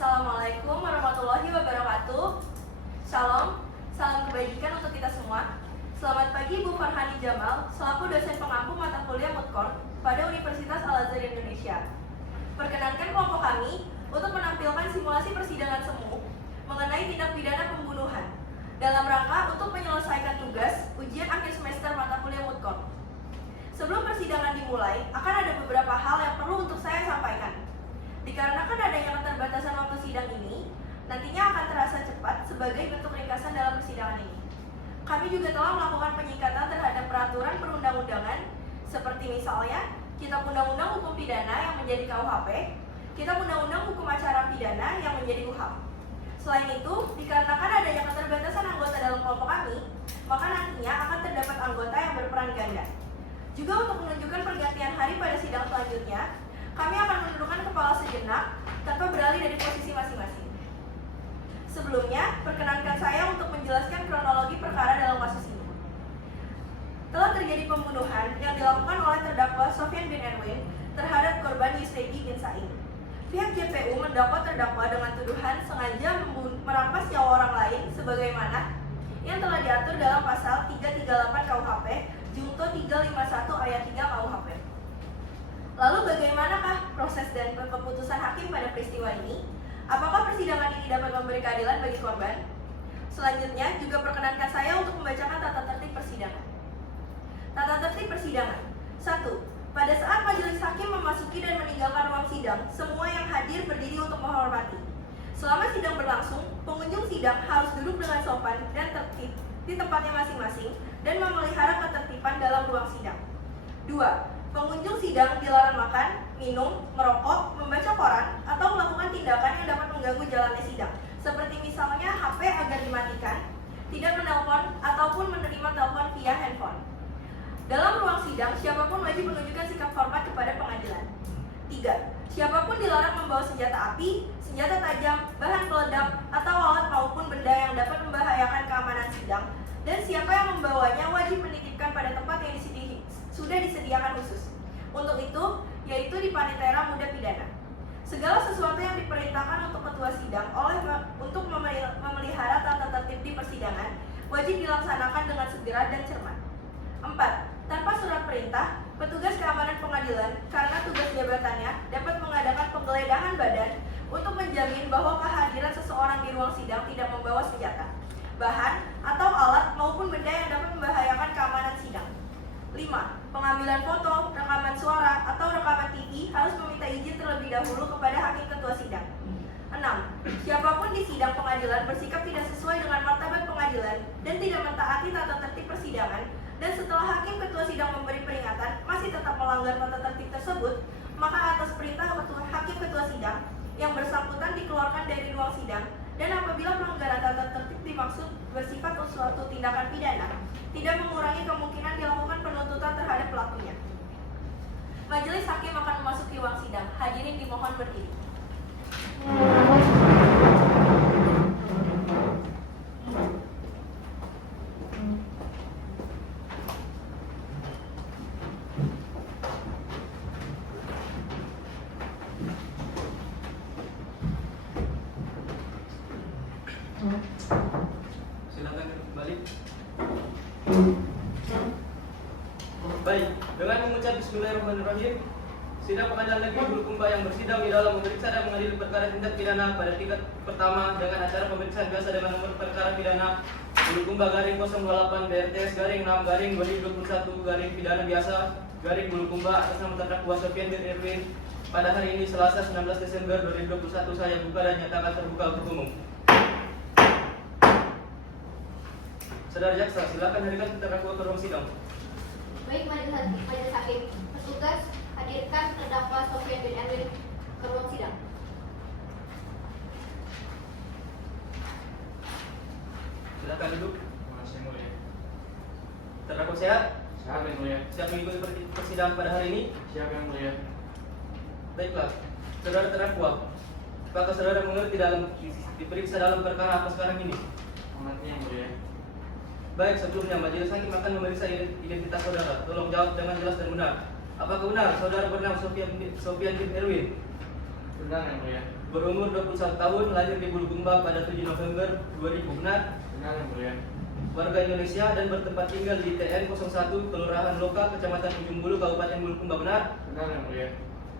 Assalamualaikum warahmatullahi wabarakatuh. Shalom, salam kebajikan untuk kita semua. Selamat pagi Bu Farhani Jamal, selaku dosen pengampu mata kuliah Mutkor pada Universitas Al-Azhar Indonesia. Perkenankan kelompok kami untuk menampilkan simulasi persidangan semu mengenai tindak pidana pembunuhan dalam rangka untuk menyelesaikan tugas ujian akhir semester mata kuliah Mutkor. Sebelum persidangan dimulai, akan ada beberapa hal yang perlu untuk saya sampaikan. Dikarenakan adanya keterbatasan waktu sidang ini, nantinya akan terasa cepat sebagai bentuk ringkasan dalam persidangan ini. Kami juga telah melakukan penyingkatan terhadap peraturan perundang-undangan, seperti misalnya Kitab Undang-Undang Hukum Pidana yang menjadi KUHP, Kitab Undang-Undang Hukum Acara Pidana yang menjadi KUHAP. Selain itu, dikarenakan adanya keterbatasan anggota dalam kelompok kami, maka nantinya akan terdapat anggota yang berperan ganda. Juga untuk menunjukkan pergantian hari pada sidang selanjutnya, kami akan menundukkan kepala sejenak tanpa beralih dari posisi masing-masing. Sebelumnya, perkenankan saya untuk menjelaskan kronologi perkara dalam kasus ini. Telah terjadi pembunuhan yang dilakukan oleh terdakwa Sofyan bin Erwin terhadap korban Yusredi bin Said. Pihak JPU mendakwa terdakwa dengan tuduhan sengaja merampas nyawa orang lain sebagaimana yang telah diatur dalam pasal 338 KUHP Junto 351 ayat 3 KUHP. Lalu bagaimanakah proses dan keputusan hakim pada peristiwa ini? Apakah persidangan ini dapat memberi keadilan bagi korban? Selanjutnya juga perkenankan saya untuk membacakan tata tertib persidangan. Tata tertib persidangan. 1. Pada saat majelis hakim memasuki dan meninggalkan ruang sidang, semua yang hadir berdiri untuk menghormati. Selama sidang berlangsung, pengunjung sidang harus duduk dengan sopan dan tertib di tempatnya masing-masing dan memelihara ketertiban dalam ruang sidang. 2. Pengunjung sidang dilarang makan, minum, merokok, membaca koran, atau melakukan tindakan yang dapat mengganggu jalannya sidang, seperti misalnya HP agar dimatikan, tidak menelpon, ataupun menerima telepon via handphone. Dalam ruang sidang, siapapun wajib menunjukkan sikap hormat kepada pengadilan. 3. Siapapun dilarang membawa senjata api, senjata tajam, bahan peledak, atau alat maupun benda yang dapat membahayakan keamanan sidang, dan siapa yang membawanya wajib menitipkan pada tempat yang sudah disediakan khusus. Untuk itu, yaitu di panitera muda pidana. Segala sesuatu yang diperintahkan untuk ketua sidang untuk memelihara tata tertib di persidangan wajib dilaksanakan dengan segera dan cermat. 4. Tanpa surat perintah, petugas keamanan pengadilan karena tugas jabatannya dapat mengadakan penggeledahan badan untuk menjamin bahwa kehadiran seseorang di ruang sidang tidak membawa senjata, bahan, atau alat maupun benda yang dapat membahayakan keamanan sidang. 5. Pengambilan foto, rekaman suara, atau rekaman TV harus meminta izin terlebih dahulu kepada hakim ketua sidang. 6. Siapapun di sidang pengadilan bersikap tidak sesuai dengan martabat pengadilan dan tidak mentaati tata tertib persidangan, dan setelah hakim ketua sidang memberi peringatan masih tetap melanggar tata tertib tersebut, maka atas perintah hakim ketua sidang yang bersangkutan dikeluarkan dari ruang sidang, dan apabila pelanggaran tata tertib dimaksud bersifat suatu tindakan pidana, tidak mengurangi kemungkinan dilakukan penuntutan terhadap pelakunya. Majelis hakim akan memasuki ruang sidang. Hadirin dimohon berdiri. Silakan kembali. Baik, dengan mengucap Bismillahirrahmanirrahim, sidang pengadilan negeri Bulukumba yang bersidang di dalam memeriksa dan mengadili perkara tindak pidana pada tingkat pertama dengan acara pemeriksaan biasa dengan nomor perkara pidana Bulukumba garing 08 BRTS garing 6 garing 2021 garing pidana biasa garing Bulukumba atas nama terdakwa Sofyan bin Erwin pada hari ini Selasa 19 Desember 2021 saya buka dan nyatakan terbuka untuk umum. Saudara jaksa, silakan hadirkan terdakwa ke ruang sidang. Baik, majelis hakim, petugas hadirkan terdakwa Sofyan bin Erwin ke ruang sidang. Silakan duduk. Makasih mulia. Terdakwa sehat? Siap yang mulia. Siap mengikuti persidangan pada hari ini? Siap yang mulia. Baiklah, saudara terdakwa, apakah saudara mengerti dalam diperiksa dalam perkara apa sekarang ini? Mengerti yang mulia. Baik, sebelumnya majelis hakim akan memeriksa identitas saudara. Tolong jawab dengan jelas dan benar. Apakah benar saudara bernama Sofyan bin Erwin? Benar yang mulia. berumur 21 tahun, lahir di Bulukumba pada 7 November 2000, benar? Benar yang mulia. Warga Indonesia dan bertempat tinggal di TN 01 Kelurahan Loka, Kecamatan Ujung Bulu, Kabupaten Bulukumba, benar? Benar yang mulia.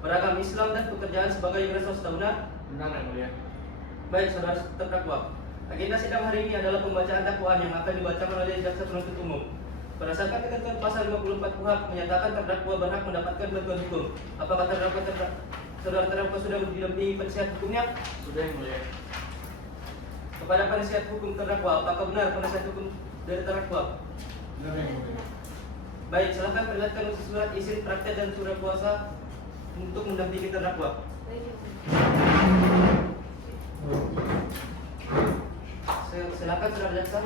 Beragama Islam dan pekerjaan sebagai wira swasta, benar? Benar yang mulia. Baik, saudara terdakwa. Agenda sidang hari ini adalah pembacaan dakwaan yang akan dibacakan oleh jaksa penuntut umum. Berdasarkan ketentuan pasal 54 KUHP menyatakan terdakwa berhak mendapatkan bantuan hukum. Apakah saudara terdakwa sudah didampingi penasihat hukumnya? Sudah yang mulia. Kepada penasihat hukum terdakwa, apakah benar penasihat hukum dari terdakwa? Benar yang mulia. Baik, silakan perlihatkan surat izin praktek dan surat kuasa untuk mendampingi terdakwa. Baik, Yang Mulia. Silakan saudara jaksa.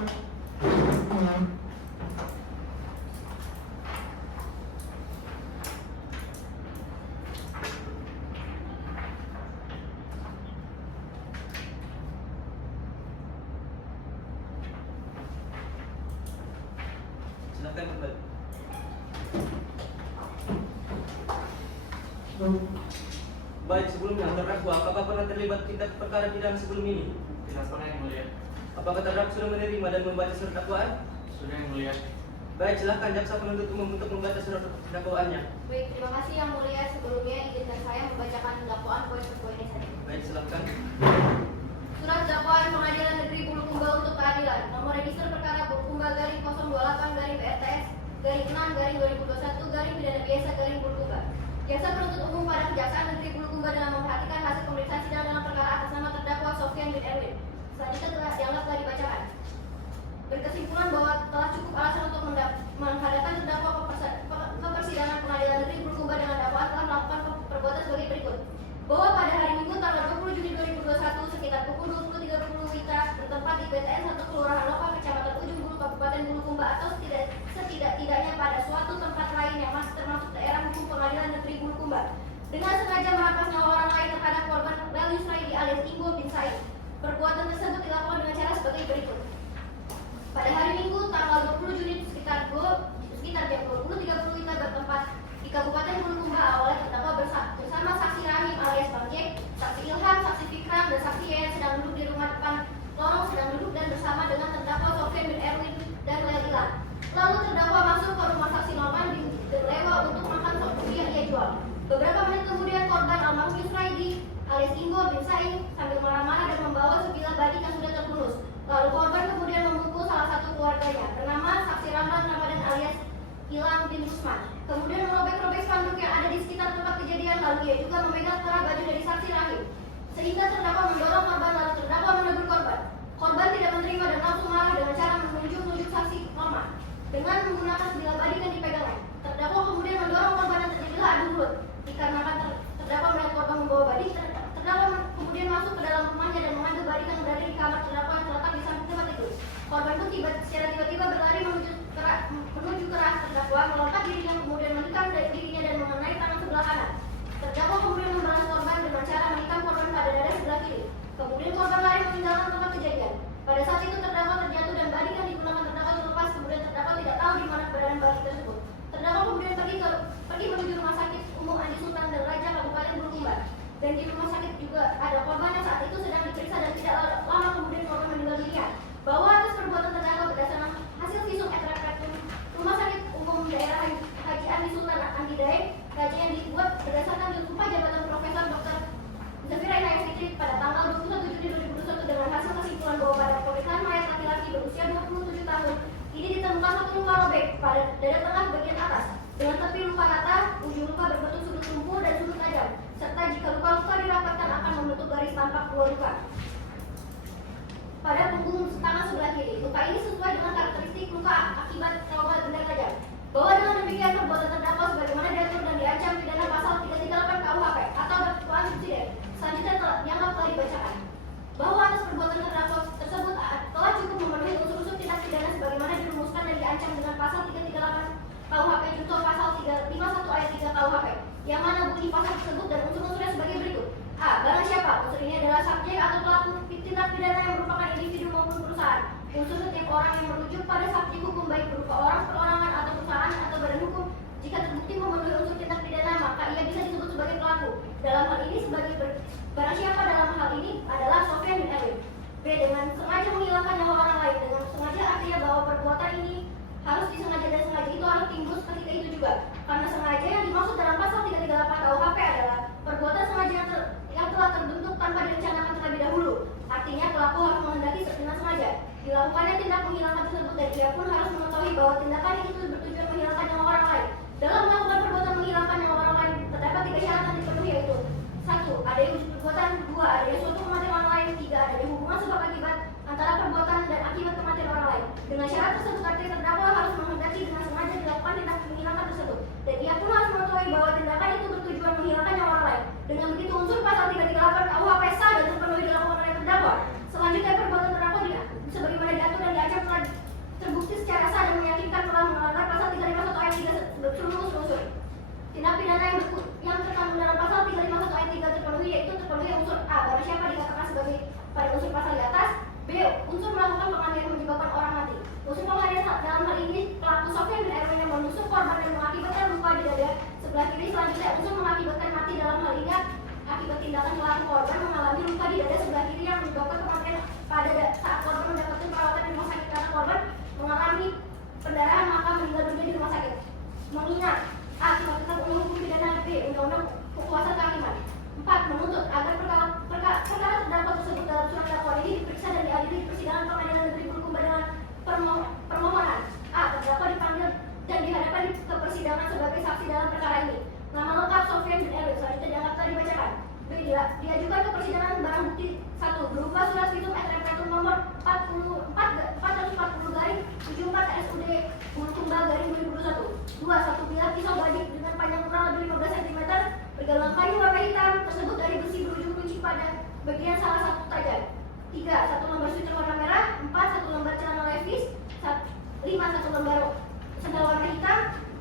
Silakan kembali. Baik, sebelumnya terdakwa apakah pernah terlibat tindak perkara pidana sebelum ini? Tidak pernah yang mulia. Apakah terdakwa sudah menerima dan membaca surat dakwaan? Sudah yang mulia. Baik, silakan jaksa penuntut umum untuk membaca surat dakwaannya. Baik, terima kasih Yang Mulia. Sebelumnya izinkan saya membacakan dakwaan poin per poinnya saja. Baik, silakan. Surat dakwaan Pengadilan Negeri Bulukumba untuk keadilan. Nomor register perkara Bulukumba garing 028 garing PRTS garing 6 garing 2021 garing pidana biasa garing Bulukumba. Jaksa penuntut umum pada Kejaksaan Negeri Bulukumba dengan memperhatikan hasil pemeriksaan sidang dalam perkara atas nama terdakwa Sofian bin Erwin. Selanjutnya dianggap telah dibacakan. Berkesimpulan bahwa telah cukup alasan untuk menghadapkan terdakwa ke persidangan Pengadilan Negeri Bulukumba dengan dakwaan telah melakukan perbuatan sebagai berikut. Bahwa pada hari Minggu tanggal 20 Juni 2021 sekitar pukul 20.30 WITA bertempat di PTN 1 Kelurahan Loka, Kecamatan Ujung Bulu, Kabupaten Bulukumba atau setidak-tidaknya pada suatu tempat lain yang masih termasuk daerah hukum Pengadilan Negeri Bulukumba dengan sengaja merampas nyawa orang lain terhadap korban Lel Yusraidi alias Imbo bin Said. Perbuatan tersebut dilakukan dengan cara sebagai berikut. Pada hari Minggu tanggal 20 Juni sekitar jam 20.30 WITA bertempat di Kabupaten Bulukumba awalnya terdakwa bersama saksi Rahim alias Bang Jack, saksi Ilham, saksi Fikram, dan saksi Yayan sedang duduk di rumah depan lorong sedang duduk dan bersama dengan terdakwa Sofian bin Erwin dan Lel Ilan. Lalu terdakwa masuk ke rumah saksi Norman bin Derlewa untuk makan sop buah yang ia jual. Beberapa menit kemudian korban almarhum Yusraidi alias Imbo bin Said sambil marah-marah dan membawa sebilah badik yang sudah terbungkus. Lalu korban kemudian membungkul salah satu keluarganya bernama saksi Ramlan Ramadan alias Ilham bin Usman. Kemudian merobek-robek spanduk yang ada di sekitar tempat kejadian, lalu ia juga memegang kerah baju dari saksi Rahim. Sehingga terdakwa mendorong korban lalu terdakwa menegur korban. Korban tidak menerima dan langsung marah dengan cara menunjuk-nunjuk saksi Norman dengan menggunakan sebilah badik yang dipegangnya. Terdakwa kemudian mendorong korban dan terjadilah adu mulut. Dikarenakan terdakwa melihat korban membawa badik, terdakwa kemudian masuk ke dalam rumahnya dan mengambil badik yang berada di kamar terdakwa yang terletak di samping tempat itu. Korban pun secara tiba-tiba berlari menuju ke arah terdakwa, melompat dirinya kemudian menikam dirinya dan mengenai tangan sebelah kanan. Terdakwa kemudian membalas korban dengan cara menikam korban pada dada sebelah kiri. Kemudian korban lari meninggalkan tempat kejadian. Pada saat itu terdakwa terjatuh dan badik yang digunakan terdakwa terlepas. Kemudian terdakwa tidak tahu di mana keberadaan badik tersebut. Terdakwa kemudian pergi menuju rumah sakit umum Andi Sultan dan Raja Kabupaten Bulukumba. Dan di rumah sakit juga ada korban yang saat itu sedang diperiksa dan tidak lama kemudian korban meninggal dunia. Bahwa atas perbuatan terdakwa berdasarkan hasil visum et repertum Rumah Sakit Umum Daerah Haji Andi Sultan Andi Daeng, kajian yang dibuat berdasarkan sumpah jabatan Profesor Dr. Zafira Inayat Fitri pada tanggal 21 Juni 2021 dengan hasil kesimpulan bahwa pada pemeriksaan mayat laki-laki berusia 27 tahun ini ditemukan satu luka robek pada dada tengah bagian atas dengan tepi luka rata, ujung luka berbentuk sudut tumpul dan sudut tajam, serta jika luka-luka dirapatkan akan membentuk garis tampak dua luka pada punggung tangan sebelah kiri. Luka ini sesuai dengan karakteristik luka akibat trauma benda tajam. Bahwa dengan demikian perbuatan terdakwa sebagaimana diatur dan diancam pidana pasal 338 KUHP atau dakwaan subsidiar selanjutnya dianggap telah dibacakan. Bahwa atas perbuatan terdakwa tersebut telah cukup memenuhi unsur-unsur tindak pidana sebagaimana dirumuskan dan diancam dengan pasal 338 KUHP junto pasal 351 ayat 3 KUHP, yang mana bunyi pasal tersebut dan unsur-unsurnya sebagai berikut. A. Barang siapa? Unsur ini adalah subjek atau pelaku tindak pidana yang merupakan individu maupun perusahaan. Unsur setiap orang yang merujuk pada subjek hukum baik berupa orang, perorangan, atau perusahaan atau badan hukum Jika terbukti memenuhi unsur tindak pidana, maka ia bisa disebut sebagai pelaku. Dalam hal ini barang siapa dalam hal ini adalah Sofyan bin Erwin. B. Dengan sengaja menghilangkan nyawa orang lain. Dengan sengaja artinya bahwa perbuatan ini harus disengaja dan sengaja itu harus timbul ketika itu juga. Karena sengaja yang dimaksud dalam pasal 338 KUHP adalah perbuatan sengaja yang telah terbentuk tanpa direncanakan terlebih dahulu. Artinya pelaku harus menghendaki dengan sengaja dilakukannya tindak menghilangkan tersebut dan ia pun harus mengetahui bahwa tindakan itu bertujuan menghilangkan nyawa orang lain. Dalam melakukan perbuatan menghilangkan nyawa orang lain terdapat 3 syarat yang dipenuhi, yaitu 1. Adanya wujud perbuatan, 2. Adanya suatu kematian orang lain, 3. Adanya hubungan sebab akibat antara perbuatan dan akibat kematian orang lain. Dengan syarat tersebut artinya terdakwa harus menghendaki dengan sengaja dilakukan tindak menghilangkan tersebut dan ia pun harus mengetahui bahwa tindakan itu bertujuan menghilangkan nyawa orang lain. Dengan begitu unsur pasal 338 KUHP sah dan terpenuhi dilakukan oleh terdakwa. Selanjutnya perbuatan terdakwa sebagaimana diatur dan diancam telah terbukti secara sah dan meyakinkan telah melanggar pasal 351 ayat 3 seluruh unsur. Tindak pidana yang terkandung dalam pasal 351 ayat 3 terpenuhi, yaitu terpenuhi unsur A. Barang siapa dikatakan sebagai pada unsur pasal di atas. B. Unsur melakukan penganiayaan menyebabkan orang mati. Unsur penganiayaan dalam hal ini pelaku Sofyan bin Erwin yang menusuk korban dan mengakibatkan luka di dada sebelah kiri. Selanjutnya unsur mengakibatkan mati dalam hal ini akibat tindakan pelaku korban mengalami luka di dada sebelah kiri yang menyebabkan kematian pada saat korban mendapatkan perawatan di rumah sakit karena korban mengalami pendarahan maka meninggal dunia di rumah sakit. Mengingat A. Kitab Undang Hukum Pidana. B. Undang-Undang Kekuasaan Kehakiman. 4. Menuntut agar perkara terdakwa tersebut dalam surat dakwaan ini diperiksa dan diadili di persidangan Pengadilan Negeri Bulukumba dengan permohonan A. Terdakwa dipanggil dan dihadapkan ke persidangan sebagai saksi dalam perkara ini. Nama lengkap Sofyan bin Erwin selanjutnya dianggap telah dibacakan. B. Diajukan ke persidangan barang bukti 1. Berupa surat visum et repertum nomor 440/74 SUD Bulukumba garing 2021. 2. Satu bilah pisau badik dengan panjang kurang lebih 15 cm bergalangan kayu warna hitam tersebut dari besi berujung kunci pada bagian salah satu tajam. 3. Satu lembar sweater warna merah. 4. Satu lembar celana levis. 5. Satu lembar sandal warna hitam.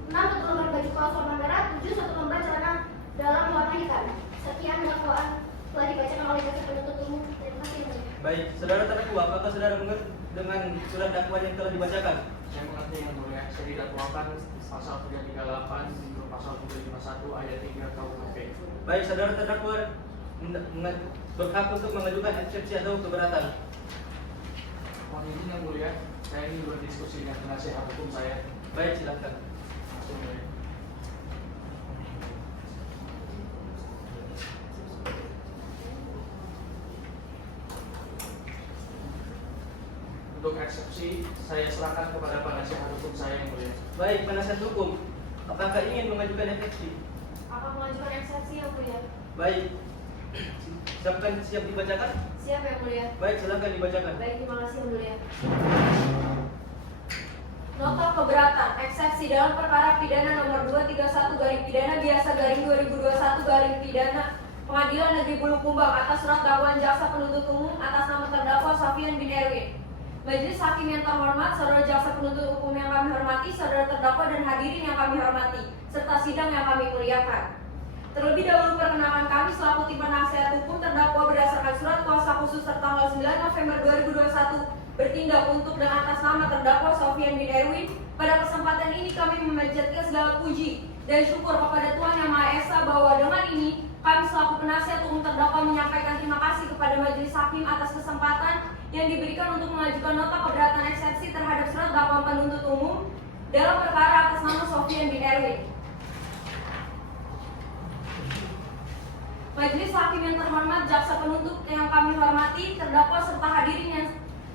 6. Satu lembar baju kaos warna merah. 7. Satu lembar celana dalam warna hitam. Sekian dakwaan telah dibacakan oleh jaksa penuntut umum. Terima kasih. Baik, saudara terdakwa, apakah saudara mengerti dengan surat dakwaan yang telah dibacakan? Saya mengerti yang mulia. Saya didakwakan pasal 338 junto pasal 351 ayat 3 KUHP. Baik, saudara terdakwa berhak untuk mengajukan eksepsi atau keberatan. Mohon izin yang mulia, saya ingin berdiskusi dengan penasihat hukum saya. Baik, silakan. Langsung mulia. Untuk eksepsi, saya serahkan kepada penasihat hukum saya yang mulia. Baik, penasihat hukum, apakah ingin mengajukan eksepsi? Akan mengajukan eksepsi yang mulia. Baik, siap dibacakan? Siap yang mulia. Baik, silakan dibacakan. Baik, terima kasih yang mulia. Nota keberatan eksepsi dalam perkara pidana nomor 231 garing pidana biasa garing 2021 garing pidana Pengadilan Negeri Bulukumba atas surat dakwaan jaksa penuntut umum atas nama terdakwa Sofyan bin Erwin. Majelis hakim yang terhormat, saudara jaksa penuntut umum yang kami hormati, saudara terdakwa dan hadirin yang kami hormati, serta sidang yang kami muliakan. Terlebih dahulu perkenalkan kami selaku tim penasihat hukum terdakwa berdasarkan surat kuasa khusus tertanggal 9 November 2021 bertindak untuk dan atas nama terdakwa Sofyan bin Erwin. Pada kesempatan ini kami memanjatkan segala puji dan syukur kepada Tuhan Yang Maha Esa bahwa dengan ini kami selaku penasihat hukum terdakwa menyampaikan terima kasih kepada majelis hakim atas kesempatan yang diberikan untuk mengajukan nota keberatan eksepsi terhadap surat dakwaan penuntut umum dalam perkara atas nama Sofyan bin Erwin. Majelis hakim yang terhormat, jaksa penuntut yang kami hormati, terdakwa serta hadirin yang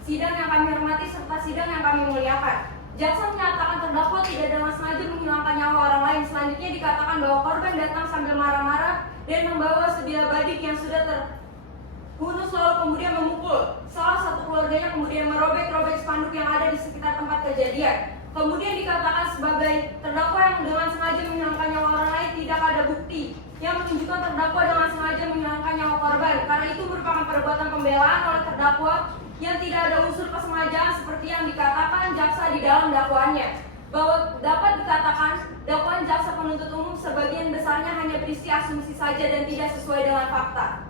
sidang yang kami hormati serta sidang yang kami muliakan. Jaksa menyatakan terdakwa tidak dengan sengaja menghilangkan nyawa orang lain. Selanjutnya dikatakan bahwa korban datang sambil marah-marah dan membawa sebilah badik yang sudah terhunus lalu kemudian memukul. Salah satu keluarganya kemudian merobek-robek spanduk yang ada di sekitar tempat kejadian. Kemudian dikatakan sebagai terdakwa yang dengan sengaja menghilangkan nyawa orang lain tidak ada bukti yang menunjukkan terdakwa dengan sengaja menghilangkan nyawa korban. Karena itu merupakan perbuatan pembelaan oleh terdakwa yang tidak ada unsur kesengajaan seperti yang dikatakan jaksa di dalam dakwaannya. Bahwa dapat dikatakan dakwaan jaksa penuntut umum sebagian besarnya hanya berisi asumsi saja dan tidak sesuai dengan fakta.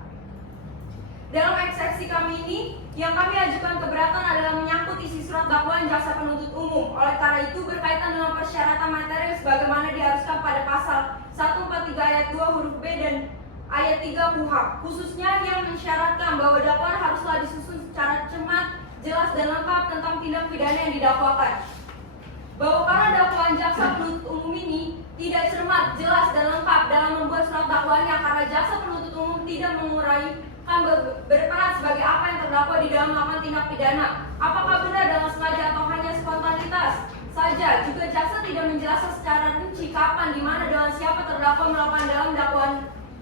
Dalam eksepsi kami ini, yang kami ajukan keberatan adalah menyangkut isi surat dakwaan jaksa penuntut umum. Oleh karena itu, berkaitan dengan persyaratan material sebagaimana diharuskan pada pasal 143 ayat 2 huruf B dan ayat 3 KUHP, khususnya yang mensyaratkan bahwa dakwaan haruslah disusun secara cermat, jelas dan lengkap tentang tindak pidana yang didakwakan. Bahwa karena dakwaan jaksa penuntut umum ini tidak cermat, jelas dan lengkap dalam membuat surat dakwaannya, karena jaksa penuntut umum tidak menguraikan berperan sebagai apa yang terdakwa di dalam melakukan tindak pidana. Apakah benar dengan sengaja atau hanya spontanitas saja? Juga jaksa tidak menjelaskan secara rinci kapan, di mana, dengan siapa terdakwa melakukan dalam dakwaan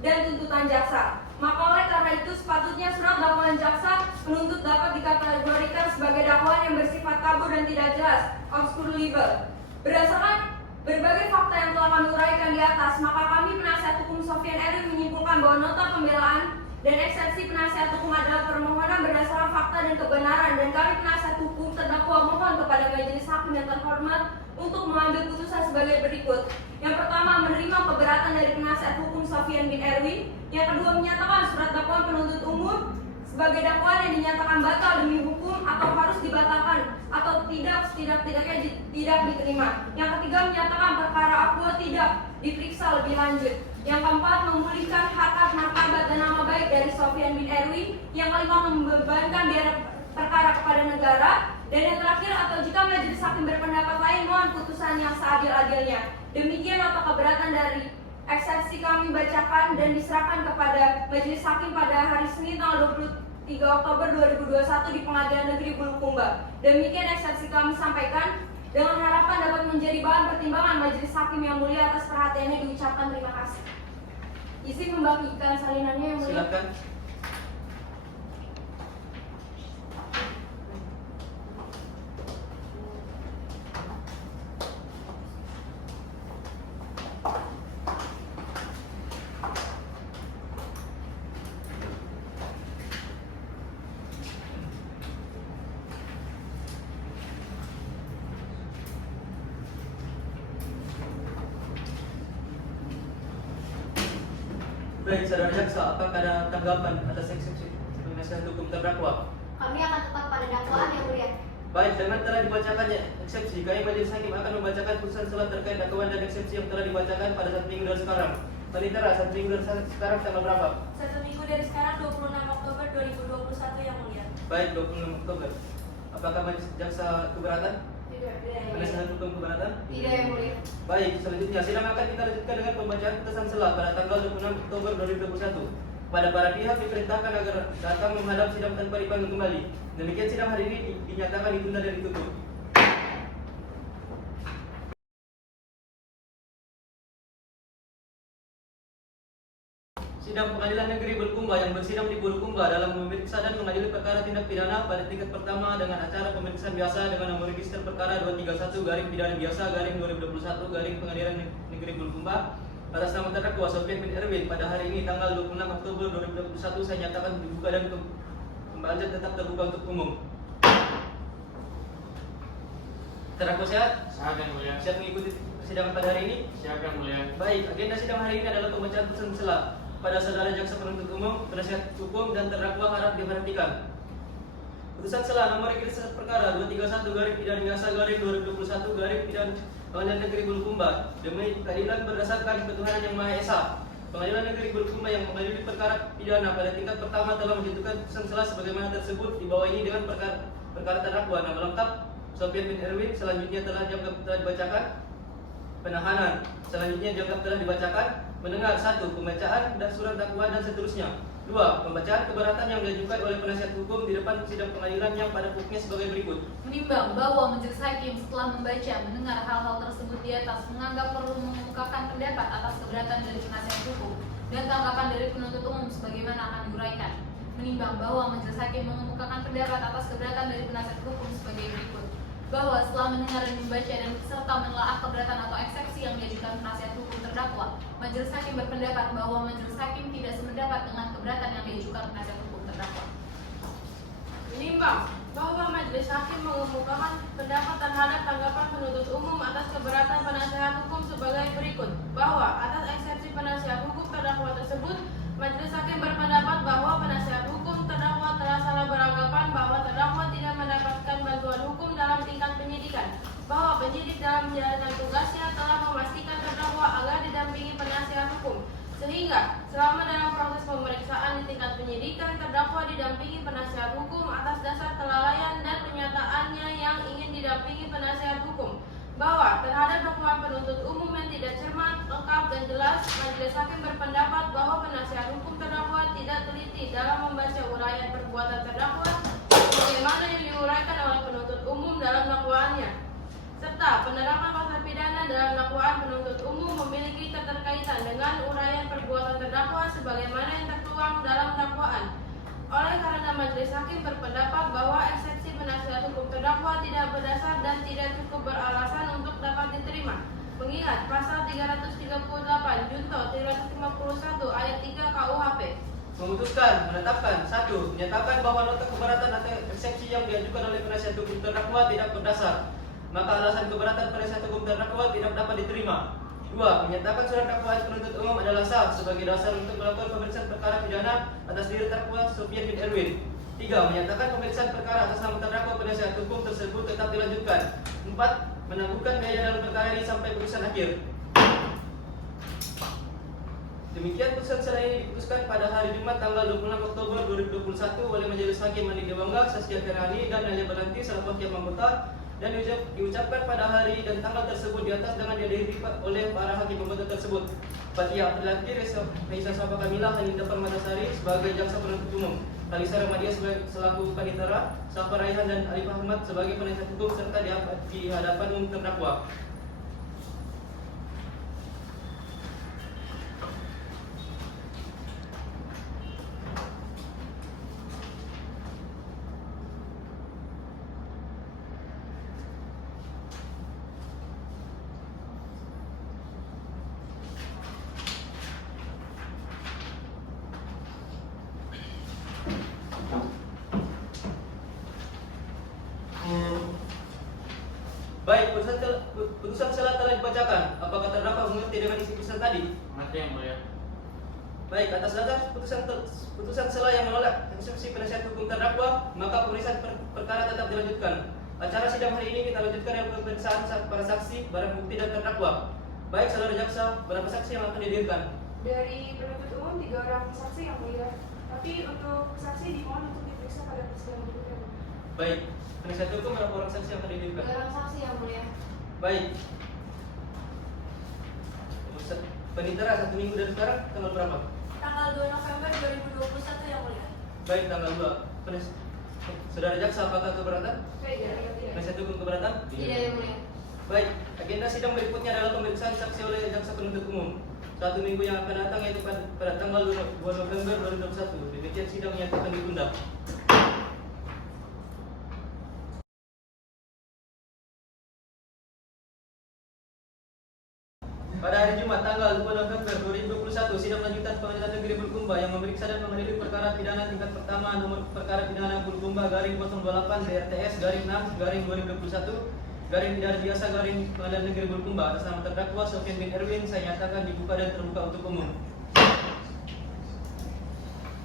dan tuntutan jaksa. Maka oleh karena itu sepatutnya surat dakwaan jaksa penuntut dapat dikategorikan sebagai dakwaan yang bersifat kabur dan tidak jelas, obscure legal. Berdasarkan berbagai fakta yang telah kami uraikan di atas, maka kami penasihat hukum Sofyan Erwin menyimpulkan bahwa nota pembelaan dan eksepsi penasihat hukum adalah permohonan berdasarkan fakta dan kebenaran, dan kami penasihat hukum terdakwa mohon kepada majelis hakim yang terhormat untuk mengambil putusan sebagai berikut. Yang pertama, menerima keberatan dari penasihat hukum Sofyan bin Erwin. Yang kedua, menyatakan surat dakwaan penuntut umum sebagai dakwaan yang dinyatakan batal demi hukum atau harus dibatalkan atau tidak-tidaknya tidak diterima. Yang ketiga, menyatakan perkara akua tidak diperiksa lebih lanjut. Yang keempat, memulihkan harkat martabat dan nama baik dari Sofyan bin Erwin. Yang kelima, membebankan biaya perkara kepada negara. Dan yang terakhir, atau jika majelis hakim berpendapat lain, mohon putusan yang seadil-adilnya. Demikian nota keberatan dari eksepsi kami bacakan dan diserahkan kepada majelis hakim pada hari Senin tanggal 23 Oktober 2021 di Pengadilan Negeri Bulukumba. Demikian eksepsi kami sampaikan, dengan harapan dapat menjadi bahan pertimbangan majelis hakim yang mulia. Atas perhatiannya diucapkan terima kasih. Izin membagikan salinannya yang mulia. Silakan. Baik, saudara jaksa, apakah ada tanggapan atas eksepsi penasihat hukum terdakwa? Kami akan tetap pada dakwaan yang mulia. Baik, dengan telah dibacakannya eksepsi, kami majelis hakim akan membacakan putusan selat terkait dakwaan dan eksepsi yang telah dibacakan pada 1 minggu dari sekarang. Panitera, 1 minggu dari sekarang tanggal berapa? 1 minggu dari sekarang 26 Oktober 2021 yang mulia. Baik, 26 Oktober. Apakah majelis jaksa keberatan? Penasihat hukum keberatan? Tidak yang mulia. Baik, selanjutnya sidang akan kita lanjutkan dengan pembacaan putusan selat pada tanggal 26 Oktober 2021. Pada para pihak diperintahkan agar datang menghadap sidang tanpa dipanggil kembali. Demikian sidang hari ini dinyatakan ditunda dan ditutup. Sidang Pengadilan Negeri Bulukumba yang bersidang di Bulukumba dalam memeriksa dan mengadili perkara tindak pidana pada tingkat pertama dengan acara pemeriksaan biasa dengan nomor register perkara 231 garing pidana biasa garing 2021 garing Pengadilan Negeri Bulukumba atas nama terdakwa Sofyan bin Erwin pada hari ini tanggal 26 Oktober 2021 saya nyatakan dibuka dan pembacaan tetap terbuka untuk umum. Terdakwa sehat? Sehat yang mulia. Siap mengikuti persidangan pada hari ini? Siap yang mulia. Baik, agenda sidang hari ini adalah pembacaan putusan selat pada saudara jaksa penuntut umum, penasihat hukum dan terdakwa harap diperhatikan. Putusan selat nomor register perkara 231 garing pidana biasa garing 2021 garing pidana Pengadilan Negeri Bulukumba demi keadilan berdasarkan ketuhanan yang Maha Esa. Pengadilan Negeri Bulukumba yang mengadili perkara pidana pada tingkat pertama telah menjatuhkan putusan selat sebagaimana tersebut di bawah ini dengan perkara terdakwa nama lengkap Sofyan bin Erwin. Selanjutnya telah dibacakan penahanan. Selanjutnya dianggap telah dibacakan mendengar 1. Pembacaan dan surat dakwaan dan seterusnya. 2. Pembacaan keberatan yang diajukan oleh penasihat hukum di depan sidang pengadilan yang pada pokoknya sebagai berikut. Menimbang bahwa majelis hakim setelah membaca mendengar hal-hal tersebut di atas menganggap perlu mengemukakan pendapat atas keberatan dari penasihat hukum dan tanggapan dari penuntut umum sebagaimana akan diuraikan. Menimbang bahwa majelis hakim mengemukakan pendapat atas keberatan dari penasihat hukum sebagai berikut. Bahwa setelah mendengar dan membaca dan serta menelaah keberatan atau eksepsi yang diajukan penasihat hukum terdakwa, majelis hakim berpendapat bahwa majelis hakim tidak sependapat dengan keberatan yang diajukan penasihat hukum terdakwa. Menimbang bahwa majelis hakim mengemukakan pendapat terhadap tanggapan penuntut umum atas keberatan penasihat hukum sebagai berikut. Bahwa atas eksepsi penasihat hukum terdakwa tersebut, majelis hakim berpendapat bahwa penasihat hukum terdakwa telah salah beranggapan bahwa terdakwa tidak mendapatkan bantuan hukum dalam menjalankan tugasnya telah memastikan terdakwa agar didampingi penasihat hukum, sehingga selama dalam proses pemeriksaan di tingkat penyidikan, terdakwa didampingi penasihat hukum atas dasar kelalaian dan penyataannya yang ingin didampingi penasihat hukum bahwa terhadap dakwaan penuntut umum yang tidak cermat, lengkap, dan jelas, majelis hakim berpendapat bahwa penasihat hukum terdakwa tidak teliti dalam membaca uraian perbuatan terdakwa sebagaimana yang diuraikan oleh penuntut umum dalam dakwaannya, serta penerapan pasal pidana dalam dakwaan penuntut umum memiliki keterkaitan dengan uraian perbuatan terdakwa sebagaimana yang tertuang dalam dakwaan. Oleh karena majelis hakim berpendapat bahwa eksepsi penasihat hukum terdakwa tidak berdasar dan tidak cukup beralasan untuk dapat diterima, mengingat pasal 338 junto 351 ayat 3 KUHP. Memutuskan, menetapkan, 1. Menyatakan bahwa nota keberatan atau eksepsi yang diajukan oleh penasihat hukum terdakwa tidak berdasar, maka alasan keberatan penasihat hukum terdakwa tidak dapat diterima. 2. Menyatakan surat dakwaan penuntut umum adalah sah sebagai dasar untuk melakukan pemeriksaan perkara pidana atas diri terdakwa Sufyan bin Erwin. 3. Menyatakan pemeriksaan perkara atas nama terdakwa penasihat hukum tersebut tetap dilanjutkan. 4. Menangguhkan biaya dalam perkara ini sampai putusan akhir. Demikian putusan setelah ini diputuskan pada hari Jumat tanggal 26 Oktober 2021 oleh Majelis Hakim Andi Dewangga, Saskia Ferhani, dan Nadia Berlanti selaku hakim anggota, dan diucapkan pada hari dan tanggal tersebut di atas dengan dihadiri oleh para hakim anggota tersebut: Fatia Berlanti, Raisa Sapa Kamila, Haninda Permatasari sebagai jaksa penuntut umum, Kalisa Ramadia selaku panitera, Safa Raihan dan Arif Ahmad sebagai penasihat hukum serta di hadapan umum terdakwa. Baik, putusan selah telah dibacakan. Apakah terdakwa mengerti dengan isi putusan tadi? Mengerti yang mulia. Baik, atas dasar putusan selah yang menolak eksepsi penasihat hukum terdakwa, maka pemeriksaan perkara tetap dilanjutkan. Acara sidang hari ini kita lanjutkan dengan pemeriksaan para saksi, barang bukti, dan terdakwa. Baik, saudara jaksa, berapa saksi yang akan dihadirkan? Dari penuntut umum 3 orang saksi yang mulia, tapi untuk saksi dimohon untuk diperiksa pada persidangan berikutnya. Baik, penasihat hukum berapa orang saksi yang akan dihadirkan? 2 orang saksi yang mulia. Baik. Penitera 1 minggu dari sekarang tanggal berapa? Tanggal 2 November 2021 yang mulia. Baik, tanggal 2. Saudara jaksa, apakah keberatan? Tidak. Penasihat hukum keberatan? Tidak yang mulia. Baik, agenda sidang berikutnya adalah pemeriksaan saksi oleh jaksa penuntut umum 1 minggu yang akan datang, yaitu pada tanggal 2 November 2021. Demikian sidang yang akan ditunda. Pada hari Jumat tanggal 2 November 2021, sidang lanjutan Pengadilan Negeri Bulukumba yang memeriksa dan mengadili perkara pidana tingkat pertama nomor perkara pidana Bulukumba garing 028 DRTS garing 6 garing 2021 garing pidana biasa garing Pengadilan Negeri Bulukumba atas nama terdakwa Sufyan bin Erwin saya nyatakan dibuka dan terbuka untuk umum.